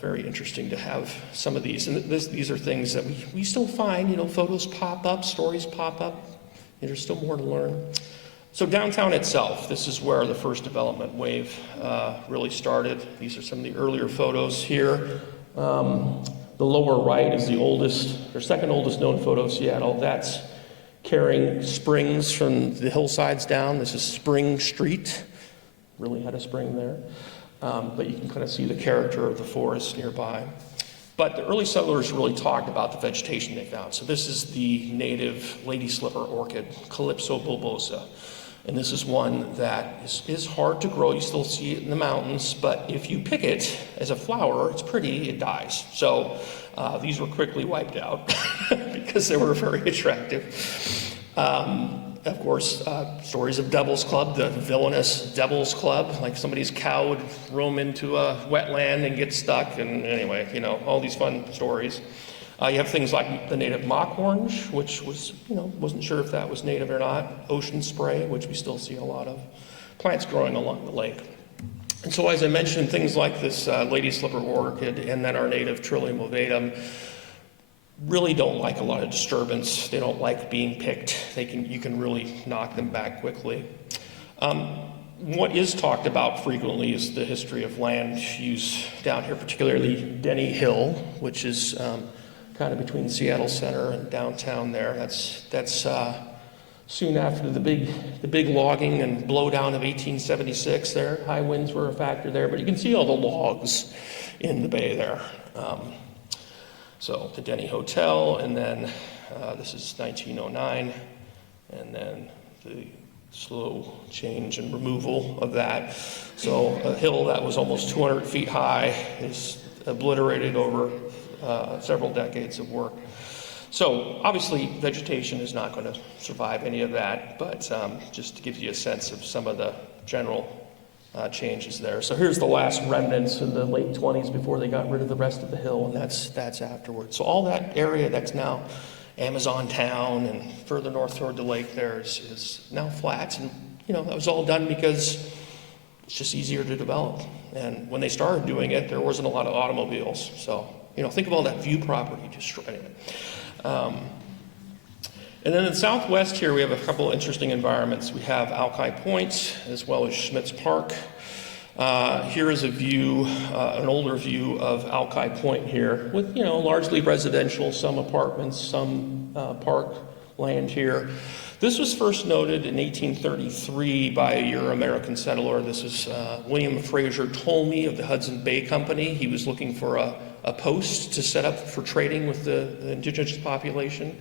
Very interesting to have some of these. And these are things that we still find, you know, photos pop up, stories pop up. There's still more to learn. So downtown itself, this is where the first development wave really started. These are some of the earlier photos here. The lower right is the oldest, or second oldest known photo of Seattle. That's carrying springs from the hillsides down. This is Spring Street. Really had a spring there. But you can kind of see the character of the forest nearby. But the early settlers really talked about the vegetation they found. So this is the native lady slipper orchid, Calypso bulbosa. And this is one that is hard to grow. You still see it in the mountains, but if you pick it as a flower, it's pretty, it dies. So these were quickly wiped out because they were very attractive. Of course, stories of Devil's Club, the villainous Devil's Club, like somebody's cow would roam into a wetland and get stuck, and anyway, you know, all these fun stories. You have things like the native mock orange, which was, you know, wasn't sure if that was native or not. Ocean spray, which we still see a lot of. Plants growing along the lake. And so as I mentioned, things like this lady slipper orchid and then our native Trillium ovatum really don't like a lot of disturbance. They don't like being picked. You can really knock them back quickly. What is talked about frequently is the history of land use down here, particularly Denny Hill, which is kind of between Seattle Center and downtown there. That's soon after the big logging and blowdown of 1876 there. High winds were a factor there, but you can see all the logs in the bay there. So the Denny Hotel, and then this is 1909, and then the slow change and removal of that. So a hill that was almost 200 feet high is obliterated over several decades of work. So obviously vegetation is not going to survive any of that, but just to give you a sense of some of the general changes there. So here's the last remnants in the late 20s before they got rid of the rest of the hill, and that's afterwards. So all that area that's now Amazon Town and further north toward the lake there is now flats, and you know that was all done because it's just easier to develop. And when they started doing it, there wasn't a lot of automobiles. So you know, think of all that view property destroyed. And then in the southwest here, we have a couple of interesting environments. We have Alki Point as well as Schmitz Park. Here is a view, an older view of Alki Point here with, you know, largely residential, some apartments, some park land here. This was first noted in 1833 by a Euro-American settler. This is William Fraser Tolmie of the Hudson Bay Company. He was looking for a post to set up for trading with the indigenous population.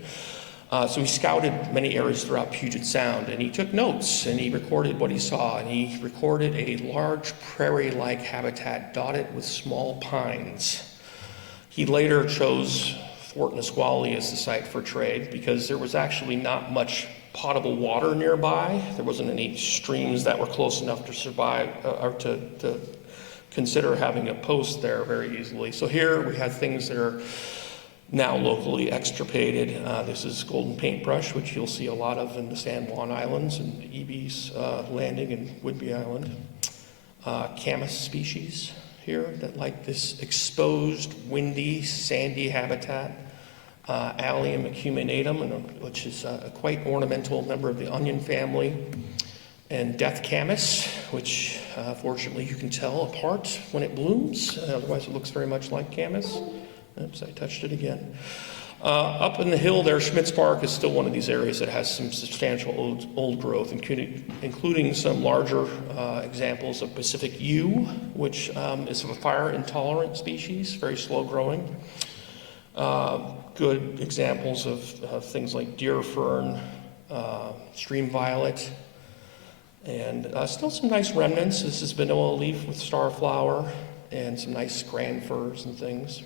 So he scouted many areas throughout Puget Sound, and he took notes, and he recorded what he saw, and he recorded a large prairie-like habitat dotted with small pines. He later chose Fort Nisqually as the site for trade because there was actually not much potable water nearby. There wasn't any streams that were close enough to survive or to consider having a post there very easily. So here we have things that are now locally extirpated. This is golden paintbrush, which you'll see a lot of in the San Juan Islands and Eby's Landing and Whidbey Island. Camas species here that like this exposed, windy, sandy habitat. Allium acuminatum, which is a quite ornamental member of the onion family. And death camas, which fortunately you can tell apart when it blooms. Otherwise it looks very much like camas. Oops, I touched it again. Up in the hill there, Schmitz Park is still one of these areas that has some substantial old growth, including some larger examples of Pacific yew, which is a fire-intolerant species, very slow growing. Good examples of things like deer fern, stream violet, and still some nice remnants. This is vanilla leaf with starflower and some nice grand firs and things,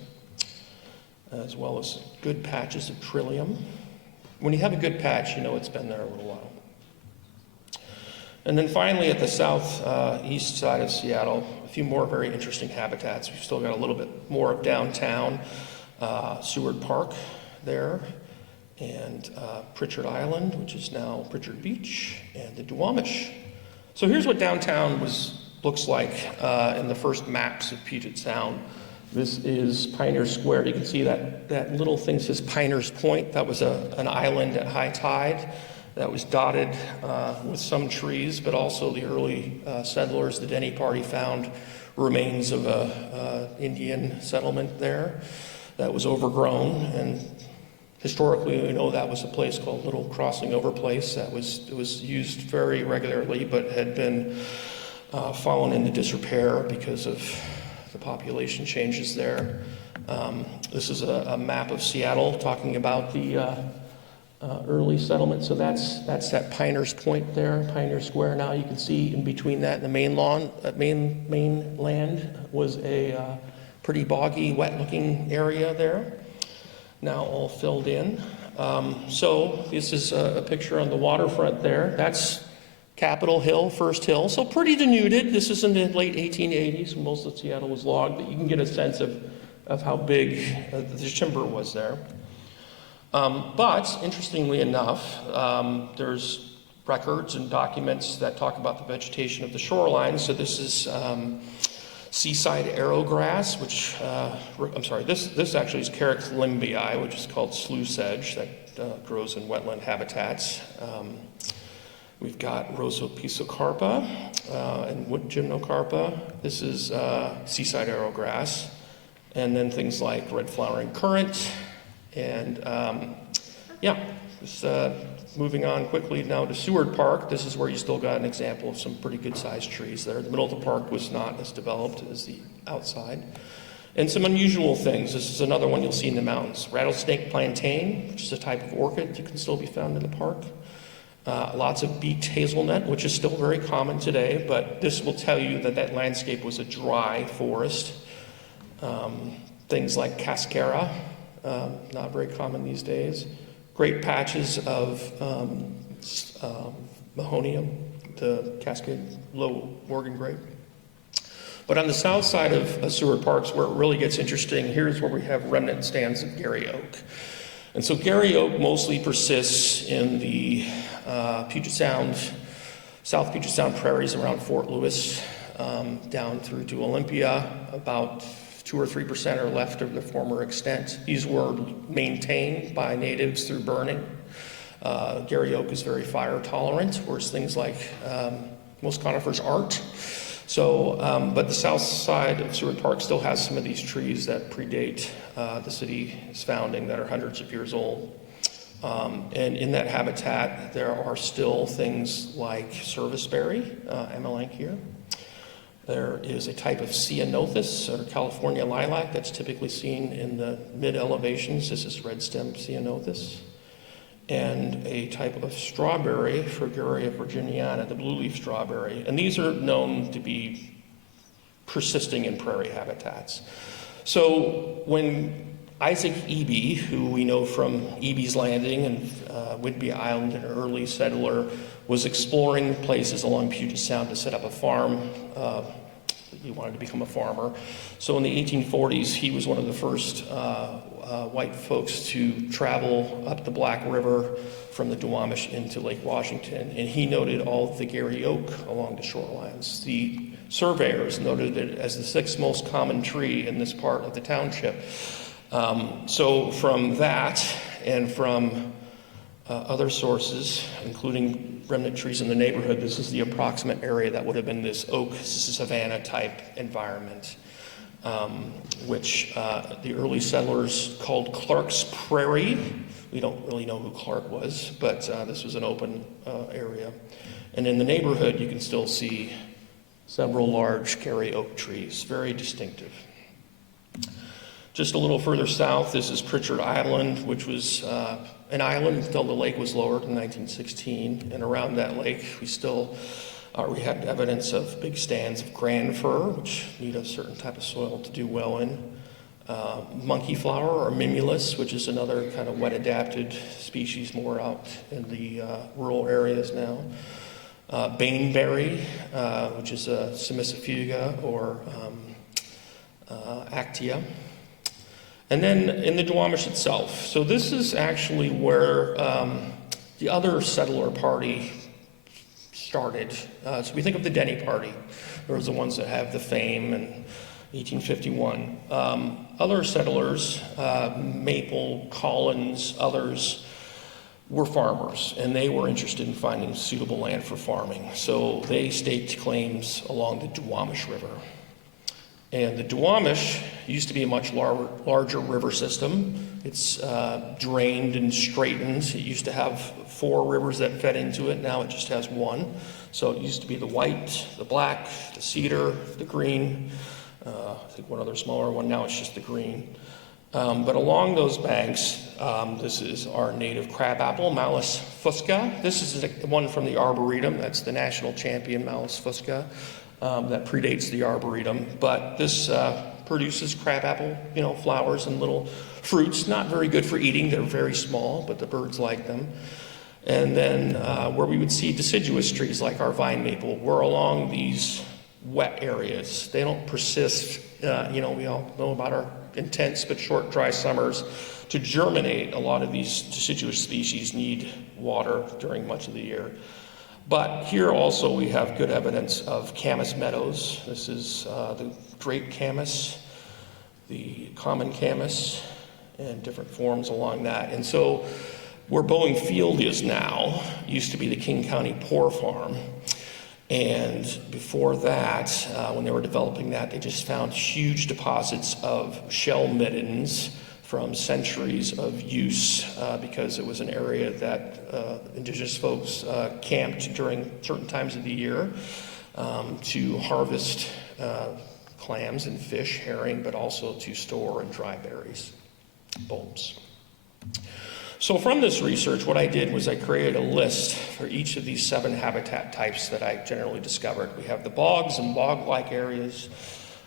as well as good patches of trillium. When you have a good patch, you know it's been there a little while. And then finally at the southeast side of Seattle, a few more very interesting habitats. We've still got a little bit more of downtown. Seward Park there, and Pritchard Island, which is now Pritchard Beach, and the Duwamish. So here's what downtown looks like in the first maps of Puget Sound. This is Pioneer Square. You can see that little thing says Piners Point. That was an island at high tide that was dotted with some trees, but also the early settlers, the Denny Party, found remains of an Indian settlement there that was overgrown, and historically we know that was a place called Little Crossing Over Place that was used very regularly but had been fallen into disrepair because of the population changes there. This is a map of Seattle talking about the early settlement. So that's that Piners Point there, Pioneer Square. Now you can see in between that and the main lawn, mainland was a pretty boggy, wet-looking area there, now all filled in. So this is a picture on the waterfront there. That's Capitol Hill, First Hill. So pretty denuded. This is in the late 1880s when most of Seattle was logged, but you can get a sense of how big the timber was there. But interestingly enough, there's records and documents that talk about the vegetation of the shoreline. So this is seaside arrowgrass, which, this actually is Carex limbii, which is called slough sedge that grows in wetland habitats. We've got Rosopisocarpa and wood gymnocarpa. This is seaside arrowgrass. And then things like red flowering currant. And moving on quickly now to Seward Park. This is where you still got an example of some pretty good sized trees there. The middle of the park was not as developed as the outside. And some unusual things. This is another one you'll see in the mountains. Rattlesnake plantain, which is a type of orchid that can still be found in the park. Lots of beaked hazelnut, which is still very common today, but this will tell you that landscape was a dry forest. Things like cascara, not very common these days. Great patches of Mahonium, the Cascade Low Oregon grape. But on the south side of Seward Parks, where it really gets interesting, here's where we have remnant stands of Gary Oak. And so Gary Oak mostly persists in the Puget Sound, South Puget Sound prairies around Fort Lewis, down through to Olympia. About 2 or 3% are left of the former extent. These were maintained by natives through burning. Gary Oak is very fire tolerant, whereas things like most conifers aren't. So, but the south side of Seward Park still has some of these trees that predate the city's founding that are hundreds of years old. And in that habitat, there are still things like serviceberry, Amelanchier. There is a type of ceanothus, or California lilac, that's typically seen in the mid-elevations. This is red stem ceanothus. And a type of strawberry, Fragaria virginiana, the blue leaf strawberry. And these are known to be persisting in prairie habitats. So when Isaac Eby, who we know from Eby's Landing and Whidbey Island, an early settler, was exploring places along Puget Sound to set up a farm. He wanted to become a farmer. So in the 1840s, he was one of the first white folks to travel up the Black River from the Duwamish into Lake Washington. And he noted all the Gary oak along the shorelines. The surveyors noted it as the sixth most common tree in this part of the township. So from that and from other sources, including remnant trees in the neighborhood, this is the approximate area that would have been this oak savanna type environment, which the early settlers called Clark's Prairie. We don't really know who Clark was, but this was an open area. And in the neighborhood, you can still see several large Gary oak trees, very distinctive. Just a little further south, this is Pritchard Island, which was an island until the lake was lowered in 1916. And around that lake, we had evidence of big stands of grand fir, which need a certain type of soil to do well in. Monkey flower, or mimulus, which is another kind of wet-adapted species more out in the rural areas now. Baneberry, which is a Cimicifuga or Actia. And then in the Duwamish itself. So this is actually where the other settler party started. So we think of the Denny Party. Those are the ones that have the fame in 1851. Other settlers, Maple, Collins, others, were farmers, and they were interested in finding suitable land for farming. So they staked claims along the Duwamish River. And the Duwamish used to be a much larger river system. It's drained and straightened. It used to have 4 rivers that fed into it. Now it just has 1. So it used to be the white, the black, the cedar, the green, I think one other smaller one. Now it's just the green. But along those banks, this is our native crabapple, Malus fusca. This is the one from the Arboretum. That's the national champion, Malus fusca. That predates the Arboretum, but this produces crabapple, flowers and little fruits. Not very good for eating. They're very small, but the birds like them. And then where we would see deciduous trees like our vine maple, we're along these wet areas. They don't persist. We all know about our intense but short dry summers. To germinate, a lot of these deciduous species need water during much of the year. But here also we have good evidence of camas meadows. This is the great camas, the common camas, and different forms along that. And so where Boeing Field is now used to be the King County Poor Farm. And before that, when they were developing that, they just found huge deposits of shell middens from centuries of use because it was an area that indigenous folks camped during certain times of the year to harvest clams and fish, herring, but also to store and dry berries, bulbs. So from this research, what I did was I created a list for each of these 7 habitat types that I generally discovered. We have the bogs and bog-like areas,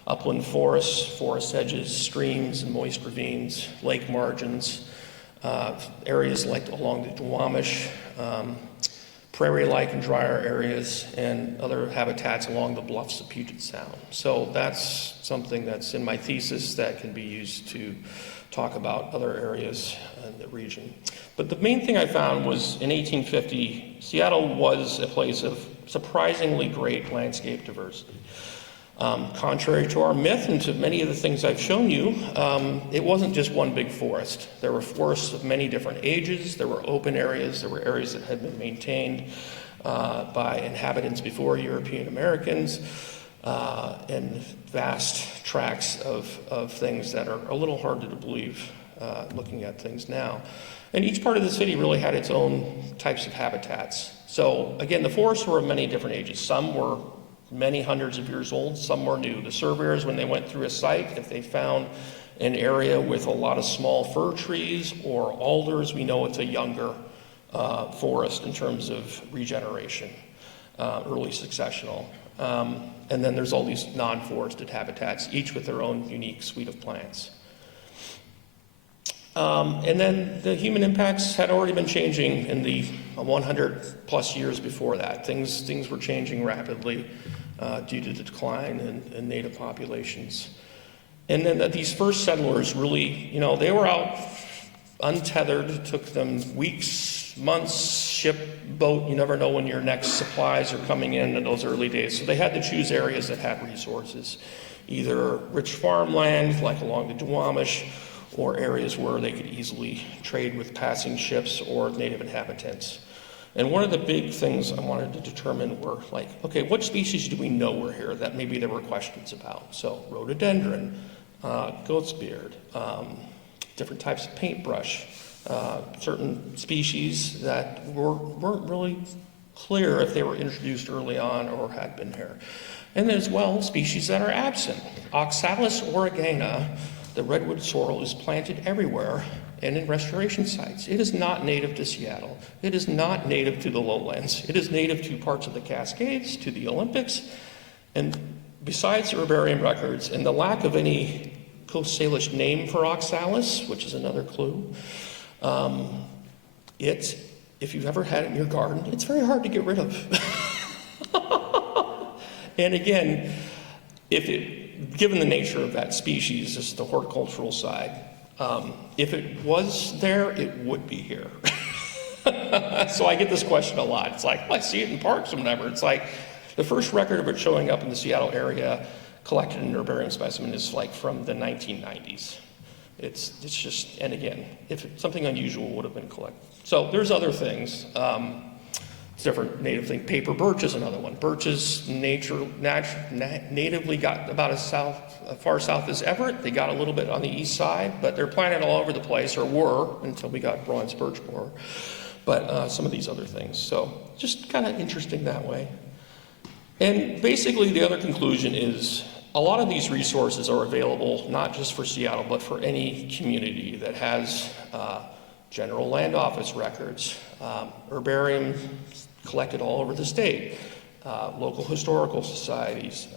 upland forests, forest edges, streams and moist ravines, lake margins, areas like along the Duwamish, prairie-like and drier areas, and other habitats along the bluffs of Puget Sound. So that's something that's in my thesis that can be used to talk about other areas in the region. But the main thing I found was in 1850, Seattle was a place of surprisingly great landscape diversity. Contrary to our myth and to many of the things I've shown you, it wasn't just one big forest. There were forests of many different ages. There were open areas. There were areas that had been maintained by inhabitants before European Americans, and vast tracts of things that are a little hard to believe looking at things now. And each part of the city really had its own types of habitats. So again, the forests were of many different ages. Some were many hundreds of years old, some were new. The surveyors, when they went through a site, if they found an area with a lot of small fir trees or alders, we know it's a younger forest in terms of regeneration, early successional. And then there's all these non-forested habitats, each with their own unique suite of plants. And then the human impacts had already been changing in the 100 plus years before that. Things were changing rapidly due to the decline in native populations. And then these first settlers really, you know, they were out untethered. It took them weeks, months, ship, boat. You never know when your next supplies are coming in those early days. So they had to choose areas that had resources, either rich farmland, like along the Duwamish, or areas where they could easily trade with passing ships or native inhabitants. And one of the big things I wanted to determine were like, okay, what species do we know were here that maybe there were questions about? So rhododendron, goat's beard, different types of paintbrush, certain species that weren't really clear if they were introduced early on or had been here. And then as well, species that are absent. Oxalis oregana, the redwood sorrel, is planted everywhere and in restoration sites. It is not native to Seattle. It is not native to the lowlands. It is native to parts of the Cascades, to the Olympics. And besides herbarium records and the lack of any Coast Salish name for oxalis, which is another clue, if you've ever had it in your garden, it's very hard to get rid of. And again, given the nature of that species, this is the horticultural side, if it was there, it would be here. So I get this question a lot. It's like, well, I see it in parks or whatever. It's like, the first record of it showing up in the Seattle area collected in an herbarium specimen is like from the 1990s. It's just, and again, if something unusual would have been collected. So there's other things. Different native thing. Paper birch is another one. Birches natively got about as far south as Everett. They got a little bit on the east side, but they're planted all over the place, or were, until we got bronze birch borer. But some of these other things. So just kind of interesting that way. And basically the other conclusion is a lot of these resources are available not just for Seattle, but for any community that has general land office records, herbarium collected all over the state, local historical societies.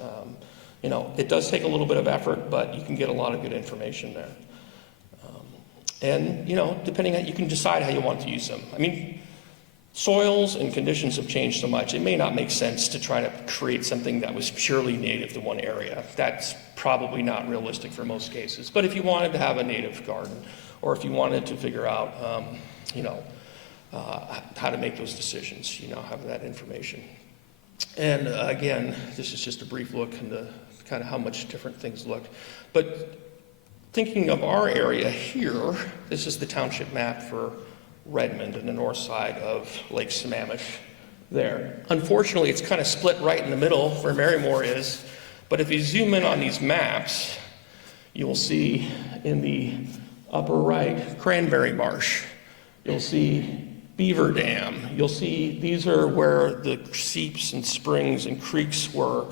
You know, it does take a little bit of effort, but you can get a lot of good information there. And, you know, depending on, you can decide how you want to use them. I mean, soils and conditions have changed so much, it may not make sense to try to create something that was purely native to one area. That's probably not realistic for most cases. But if you wanted to have a native garden, or if you wanted to figure out, you know, how to make those decisions, you know, have that information. And again, this is just a brief look into kind of how much different things look. But thinking of our area here, this is the township map for Redmond and the north side of Lake Sammamish there. Unfortunately, it's kind of split right in the middle where Marymore is, but if you zoom in on these maps, you will see in the upper right, Cranberry Marsh. You'll see Beaver Dam. You'll see these are where the seeps and springs and creeks were,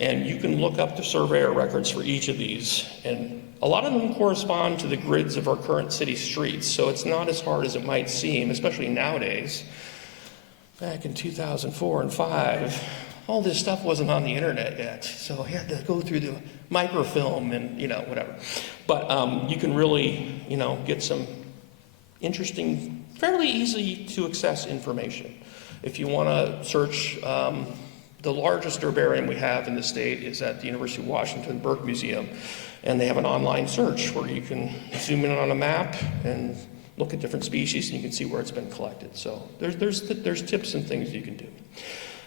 and you can look up the surveyor records for each of these, and a lot of them correspond to the grids of our current city streets, so it's not as hard as it might seem, especially nowadays. Back in 2004 and 5, all this stuff wasn't on the internet yet, so I had to go through the microfilm and, you know, whatever. But you can really, you know, get some interesting, fairly easy to access information. If you want to search, the largest herbarium we have in the state is at the University of Washington Burke Museum. And they have an online search where you can zoom in on a map and look at different species, and you can see where it's been collected. So there's tips and things you can do.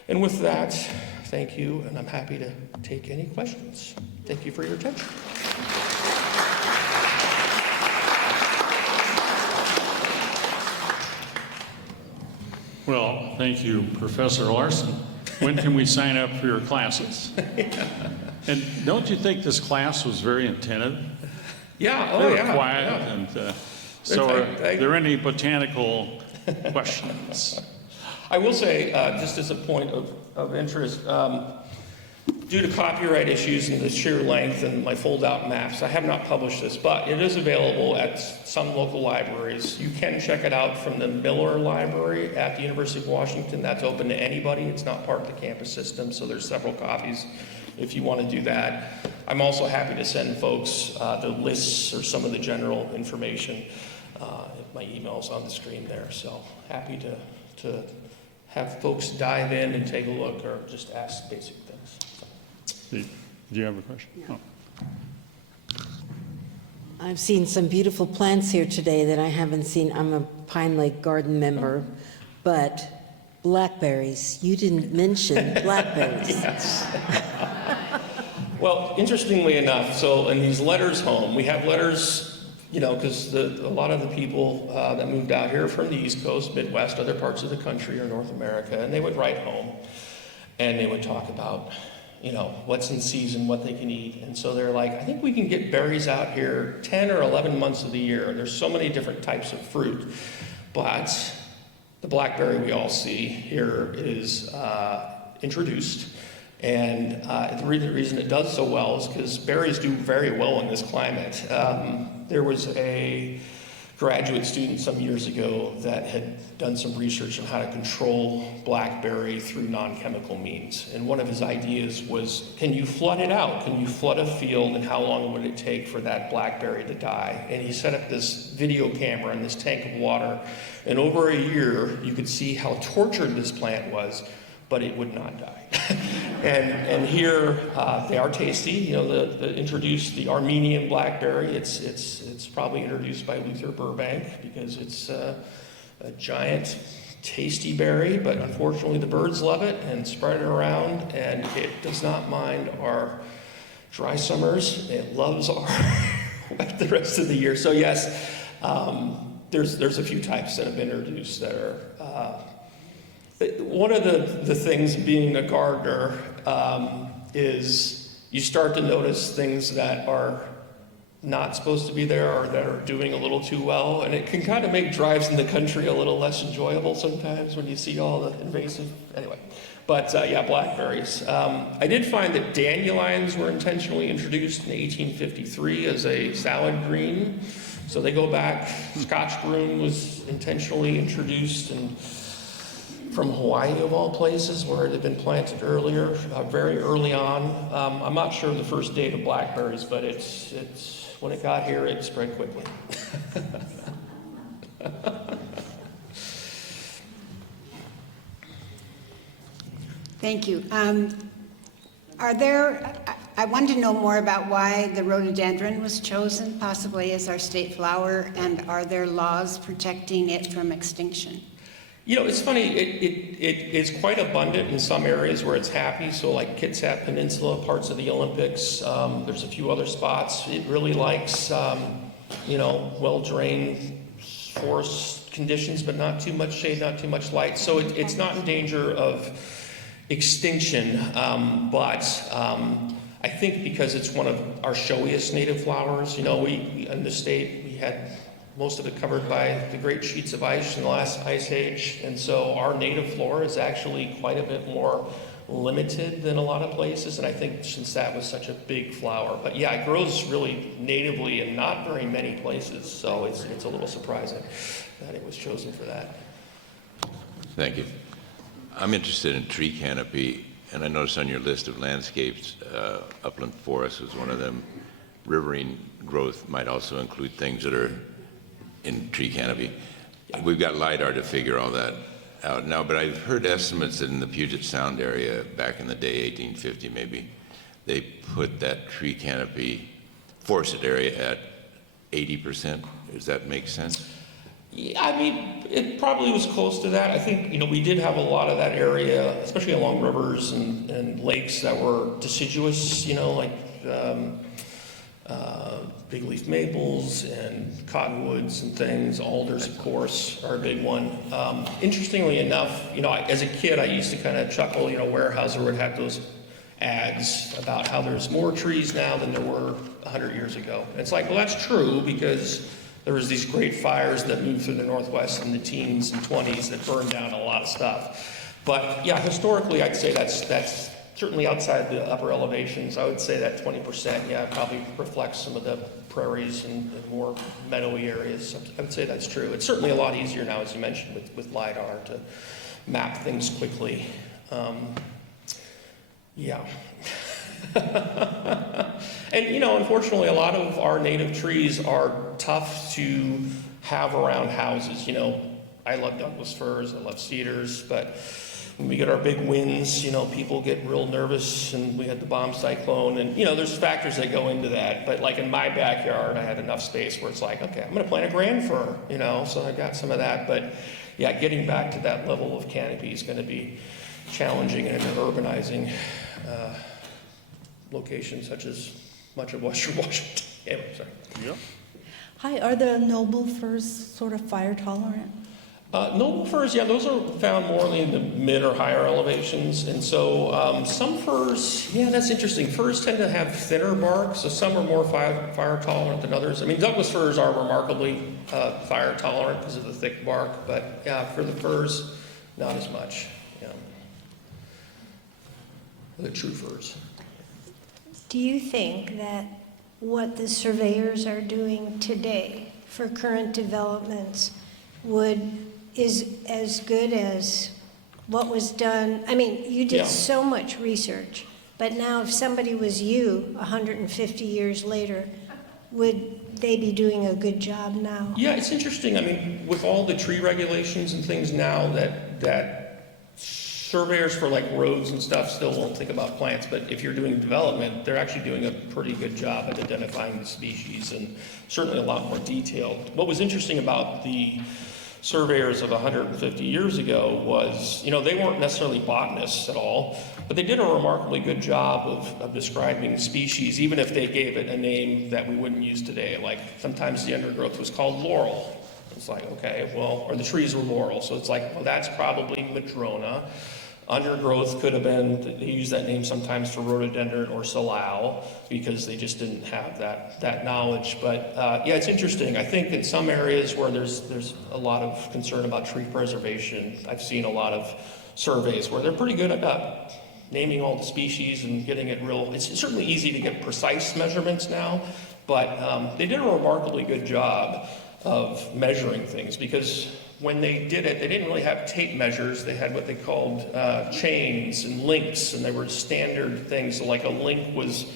And with that, thank you, and I'm happy to take any questions. Thank you for your attention. Well, thank you, Professor Larson. When can we sign up for your classes? And don't you think this class was very attentive? Yeah, oh Very yeah. quiet, Yeah. and so are I- there any botanical questions? I will say, just as a point of interest, due to copyright issues and the sheer length and my fold-out maps, I have not published this, but it is available at some local libraries. You can check it out from the Miller Library at the University of Washington. That's open to anybody. It's not part of the campus system, so there's several copies if you want to do that. I'm also happy to send folks the lists or some of the general information. My email's on the screen there, so happy to have folks dive in and take a look or just ask basic things. Do you have a question? Yeah. Oh. I've seen some beautiful plants here today that I haven't seen. I'm a Pine Lake Garden member, but blackberries, you didn't mention blackberries. Yes. Well, interestingly enough, so in these letters home, we have letters, you know, because a lot of the people that moved out here from the East Coast, Midwest, other parts of the country or North America, and they would write home and they would talk about, you know, what's in season, what they can eat. And so they're like, I think we can get berries out here 10 or 11 months of the year. There's so many different types of fruit, but the blackberry we all see here is introduced. And the reason it does so well is because berries do very well in this climate. There was a graduate student some years ago that had done some research on how to control blackberry through non-chemical means. And one of his ideas was, can you flood it out? Can you flood a field, and how long would it take for that blackberry to die? And he set up this video camera in this tank of water, and over a year, you could see how tortured this plant was, but it would not die. and here, they are tasty. You know, introduced the Armenian blackberry. It's probably introduced by Luther Burbank because it's a giant, tasty berry, but unfortunately the birds love it and spread it around, and it does not mind our dry summers. It loves our wet the rest of the year. So yes, there's a few types that have been introduced that are one of the things being a gardener is you start to notice things that are not supposed to be there or that are doing a little too well, and it can kind of make drives in the country a little less enjoyable sometimes when you see all the invasive, anyway. But yeah, blackberries. I did find that dandelions were intentionally introduced in 1853 as a salad green, so they go back. Scotch broom was intentionally introduced and from Hawaii, of all places, where it had been planted earlier, very early on. I'm not sure of the first date of blackberries, but it's when it got here, it spread quickly. Thank you. I wanted to know more about why the rhododendron was chosen, possibly as our state flower, and are there laws protecting it from extinction? You know, it's funny, it is quite abundant in some areas where it's happy, so like Kitsap Peninsula, parts of the Olympics, there's a few other spots. It really likes, you know, well-drained forest conditions, but not too much shade, not too much light. So it's not in danger of extinction, but I think because it's one of our showiest native flowers, you know, we in the state, we had most of it covered by the great sheets of ice in the last ice age. And so our native flora is actually quite a bit more limited than a lot of places. And I think since that was such a big flower, but yeah, it grows really natively in not very many places. So it's a little surprising that it was chosen for that. Thank you. I'm interested in tree canopy, and I noticed on your list of landscapes, upland forest was one of them. Riverine growth might also include things that are in tree canopy. We've got LIDAR to figure all that out now, but I've heard estimates that in the Puget Sound area back in the day, 1850 maybe, they put that tree canopy forested area at 80%. Does that make sense? Yeah, I mean, it probably was close to that. I think, you know, we did have a lot of that area, especially along rivers and lakes that were deciduous, you know, like big leaf maples and cottonwoods and things. Alders, of course, are a big one. Interestingly enough, you know, as a kid, I used to kind of chuckle, you know, Weyerhaeuser would have those ads about how there's more trees now than there were 100 years ago. And it's like, well, that's true, because there was these great fires that moved through the Northwest in the teens and 20s that burned down a lot of stuff. But yeah, historically, I'd say that's certainly outside the upper elevations. I would say that 20%, yeah, probably reflects some of the prairies and more meadowy areas. I would say that's true. It's certainly a lot easier now, as you mentioned, with LiDAR to map things quickly. Yeah. And, you know, unfortunately, a lot of our native trees are tough to have around houses. You know, I love Douglas firs, I love cedars, but when we get our big winds, you know, people get real nervous, and we had the bomb cyclone, and, you know, there's factors that go into that. But like in my backyard, I had enough space where it's like, okay, I'm gonna plant a grand fir, you know, so I got some of that. But yeah, getting back to that level of canopy is gonna be challenging in an urbanizing location such as much of Western Washington. Yeah, sorry. Yep. Hi, are the noble firs sort of fire tolerant? Noble firs, yeah, those are found more in the mid or higher elevations. And so some firs, yeah, that's interesting. Firs tend to have thinner bark, so some are more fire tolerant than others. I mean, Douglas firs are remarkably fire tolerant because of the thick bark, but yeah, for the firs, not as much. Yeah. The true firs. Do you think that what the surveyors are doing today for current developments is as good as what was done? I mean, you did so much research, but now if somebody was you 150 years later, would they be doing a good job now? Yeah, it's interesting. I mean, with all the tree regulations and things now that surveyors for like roads and stuff still won't think about plants, but if you're doing development, they're actually doing a pretty good job at identifying the species, and certainly a lot more detailed. What was interesting about the surveyors of 150 years ago was, you know, they weren't necessarily botanists at all, but they did a remarkably good job of describing species, even if they gave it a name that we wouldn't use today. Like sometimes the undergrowth was called laurel. It's like, okay, well, or the trees were laurel, so it's like, well, that's probably madrona. Undergrowth could have been, they use that name sometimes for rhododendron or salal, because they just didn't have that knowledge. But yeah, it's interesting. I think in some areas where there's a lot of concern about tree preservation, I've seen a lot of surveys where they're pretty good about naming all the species and getting it real. It's certainly easy to get precise measurements now, but they did a remarkably good job of measuring things, because when they did it, they didn't really have tape measures. They had what they called chains and links, and they were standard things. So like a link was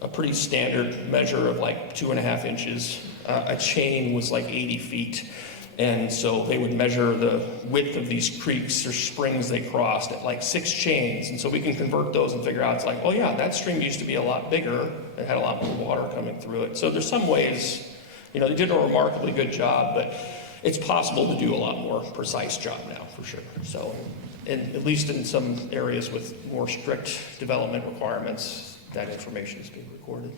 a pretty standard measure of like 2.5 inches. A chain was like 80 feet. And so they would measure the width of these creeks or springs they crossed at like 6 chains. And so we can convert those and figure out, it's like, oh yeah, that stream used to be a lot bigger. It had a lot more water coming through it. So there's some ways, you know, they did a remarkably good job, but it's possible to do a lot more precise job now, for sure. So, and at least in some areas with more strict development requirements, that information is being recorded.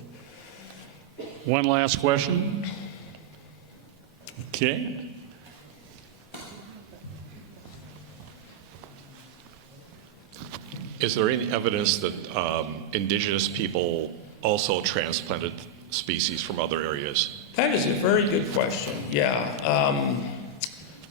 One last question. Okay. Is there any evidence that indigenous people also transplanted species from other areas? That is a very good question. Yeah.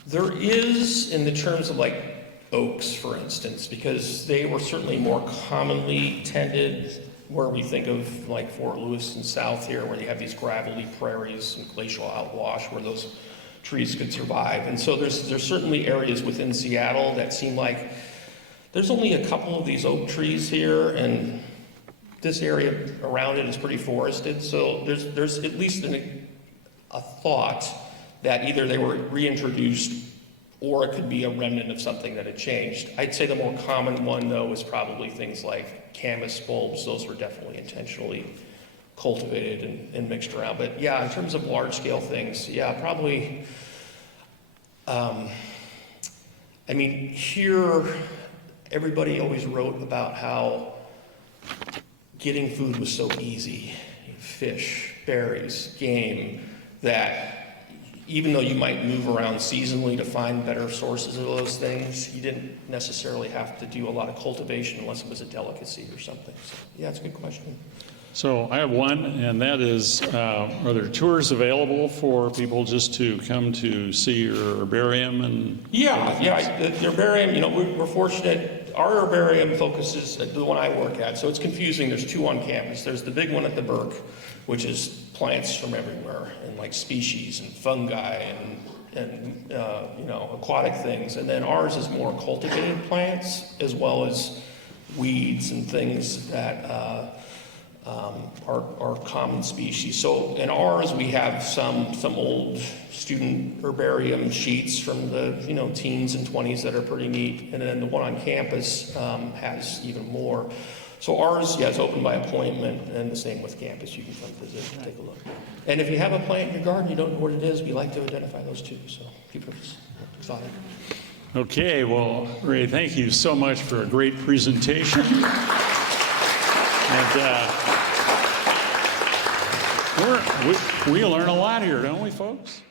There is, in the terms of like oaks, for instance, because they were certainly more commonly tended where we think of like Fort Lewis and south here, where you have these gravelly prairies and glacial outwash where those trees could survive. And so there's certainly areas within Seattle that seem like there's only a couple of these oak trees here, and this area around it is pretty forested. So there's at least a thought that either they were reintroduced or it could be a remnant of something that had changed. I'd say the more common one, though, is probably things like camas bulbs. Those were definitely intentionally cultivated and mixed around. But yeah, in terms of large-scale things, yeah, probably, I mean, here, everybody always wrote about how getting food was so easy. Fish, berries, game, that even though you might move around seasonally to find better sources of those things, you didn't necessarily have to do a lot of cultivation unless it was a delicacy or something. So, yeah, it's a good question. So I have one, and that is, are there tours available for people just to come to see your herbarium and? Yeah, the herbarium, we're fortunate. Our herbarium focuses, the one I work at, so it's confusing. There's two on campus. There's the big one at the Burke, which is plants from everywhere, and like species and fungi and aquatic things. And then ours is more cultivated plants as well as weeds and things that are common species. So in ours, we have some old student herbarium sheets from the teens and 20s that are pretty neat, and then the one on campus has even more. So ours, is open by appointment, and the same with campus. You can come visit and take a look. And if you have a plant in your garden, you don't know what it is, we like to identify those too. So keep it excited. Okay, well, Ray, thank you so much for a great presentation. And we learn a lot here, don't we, folks?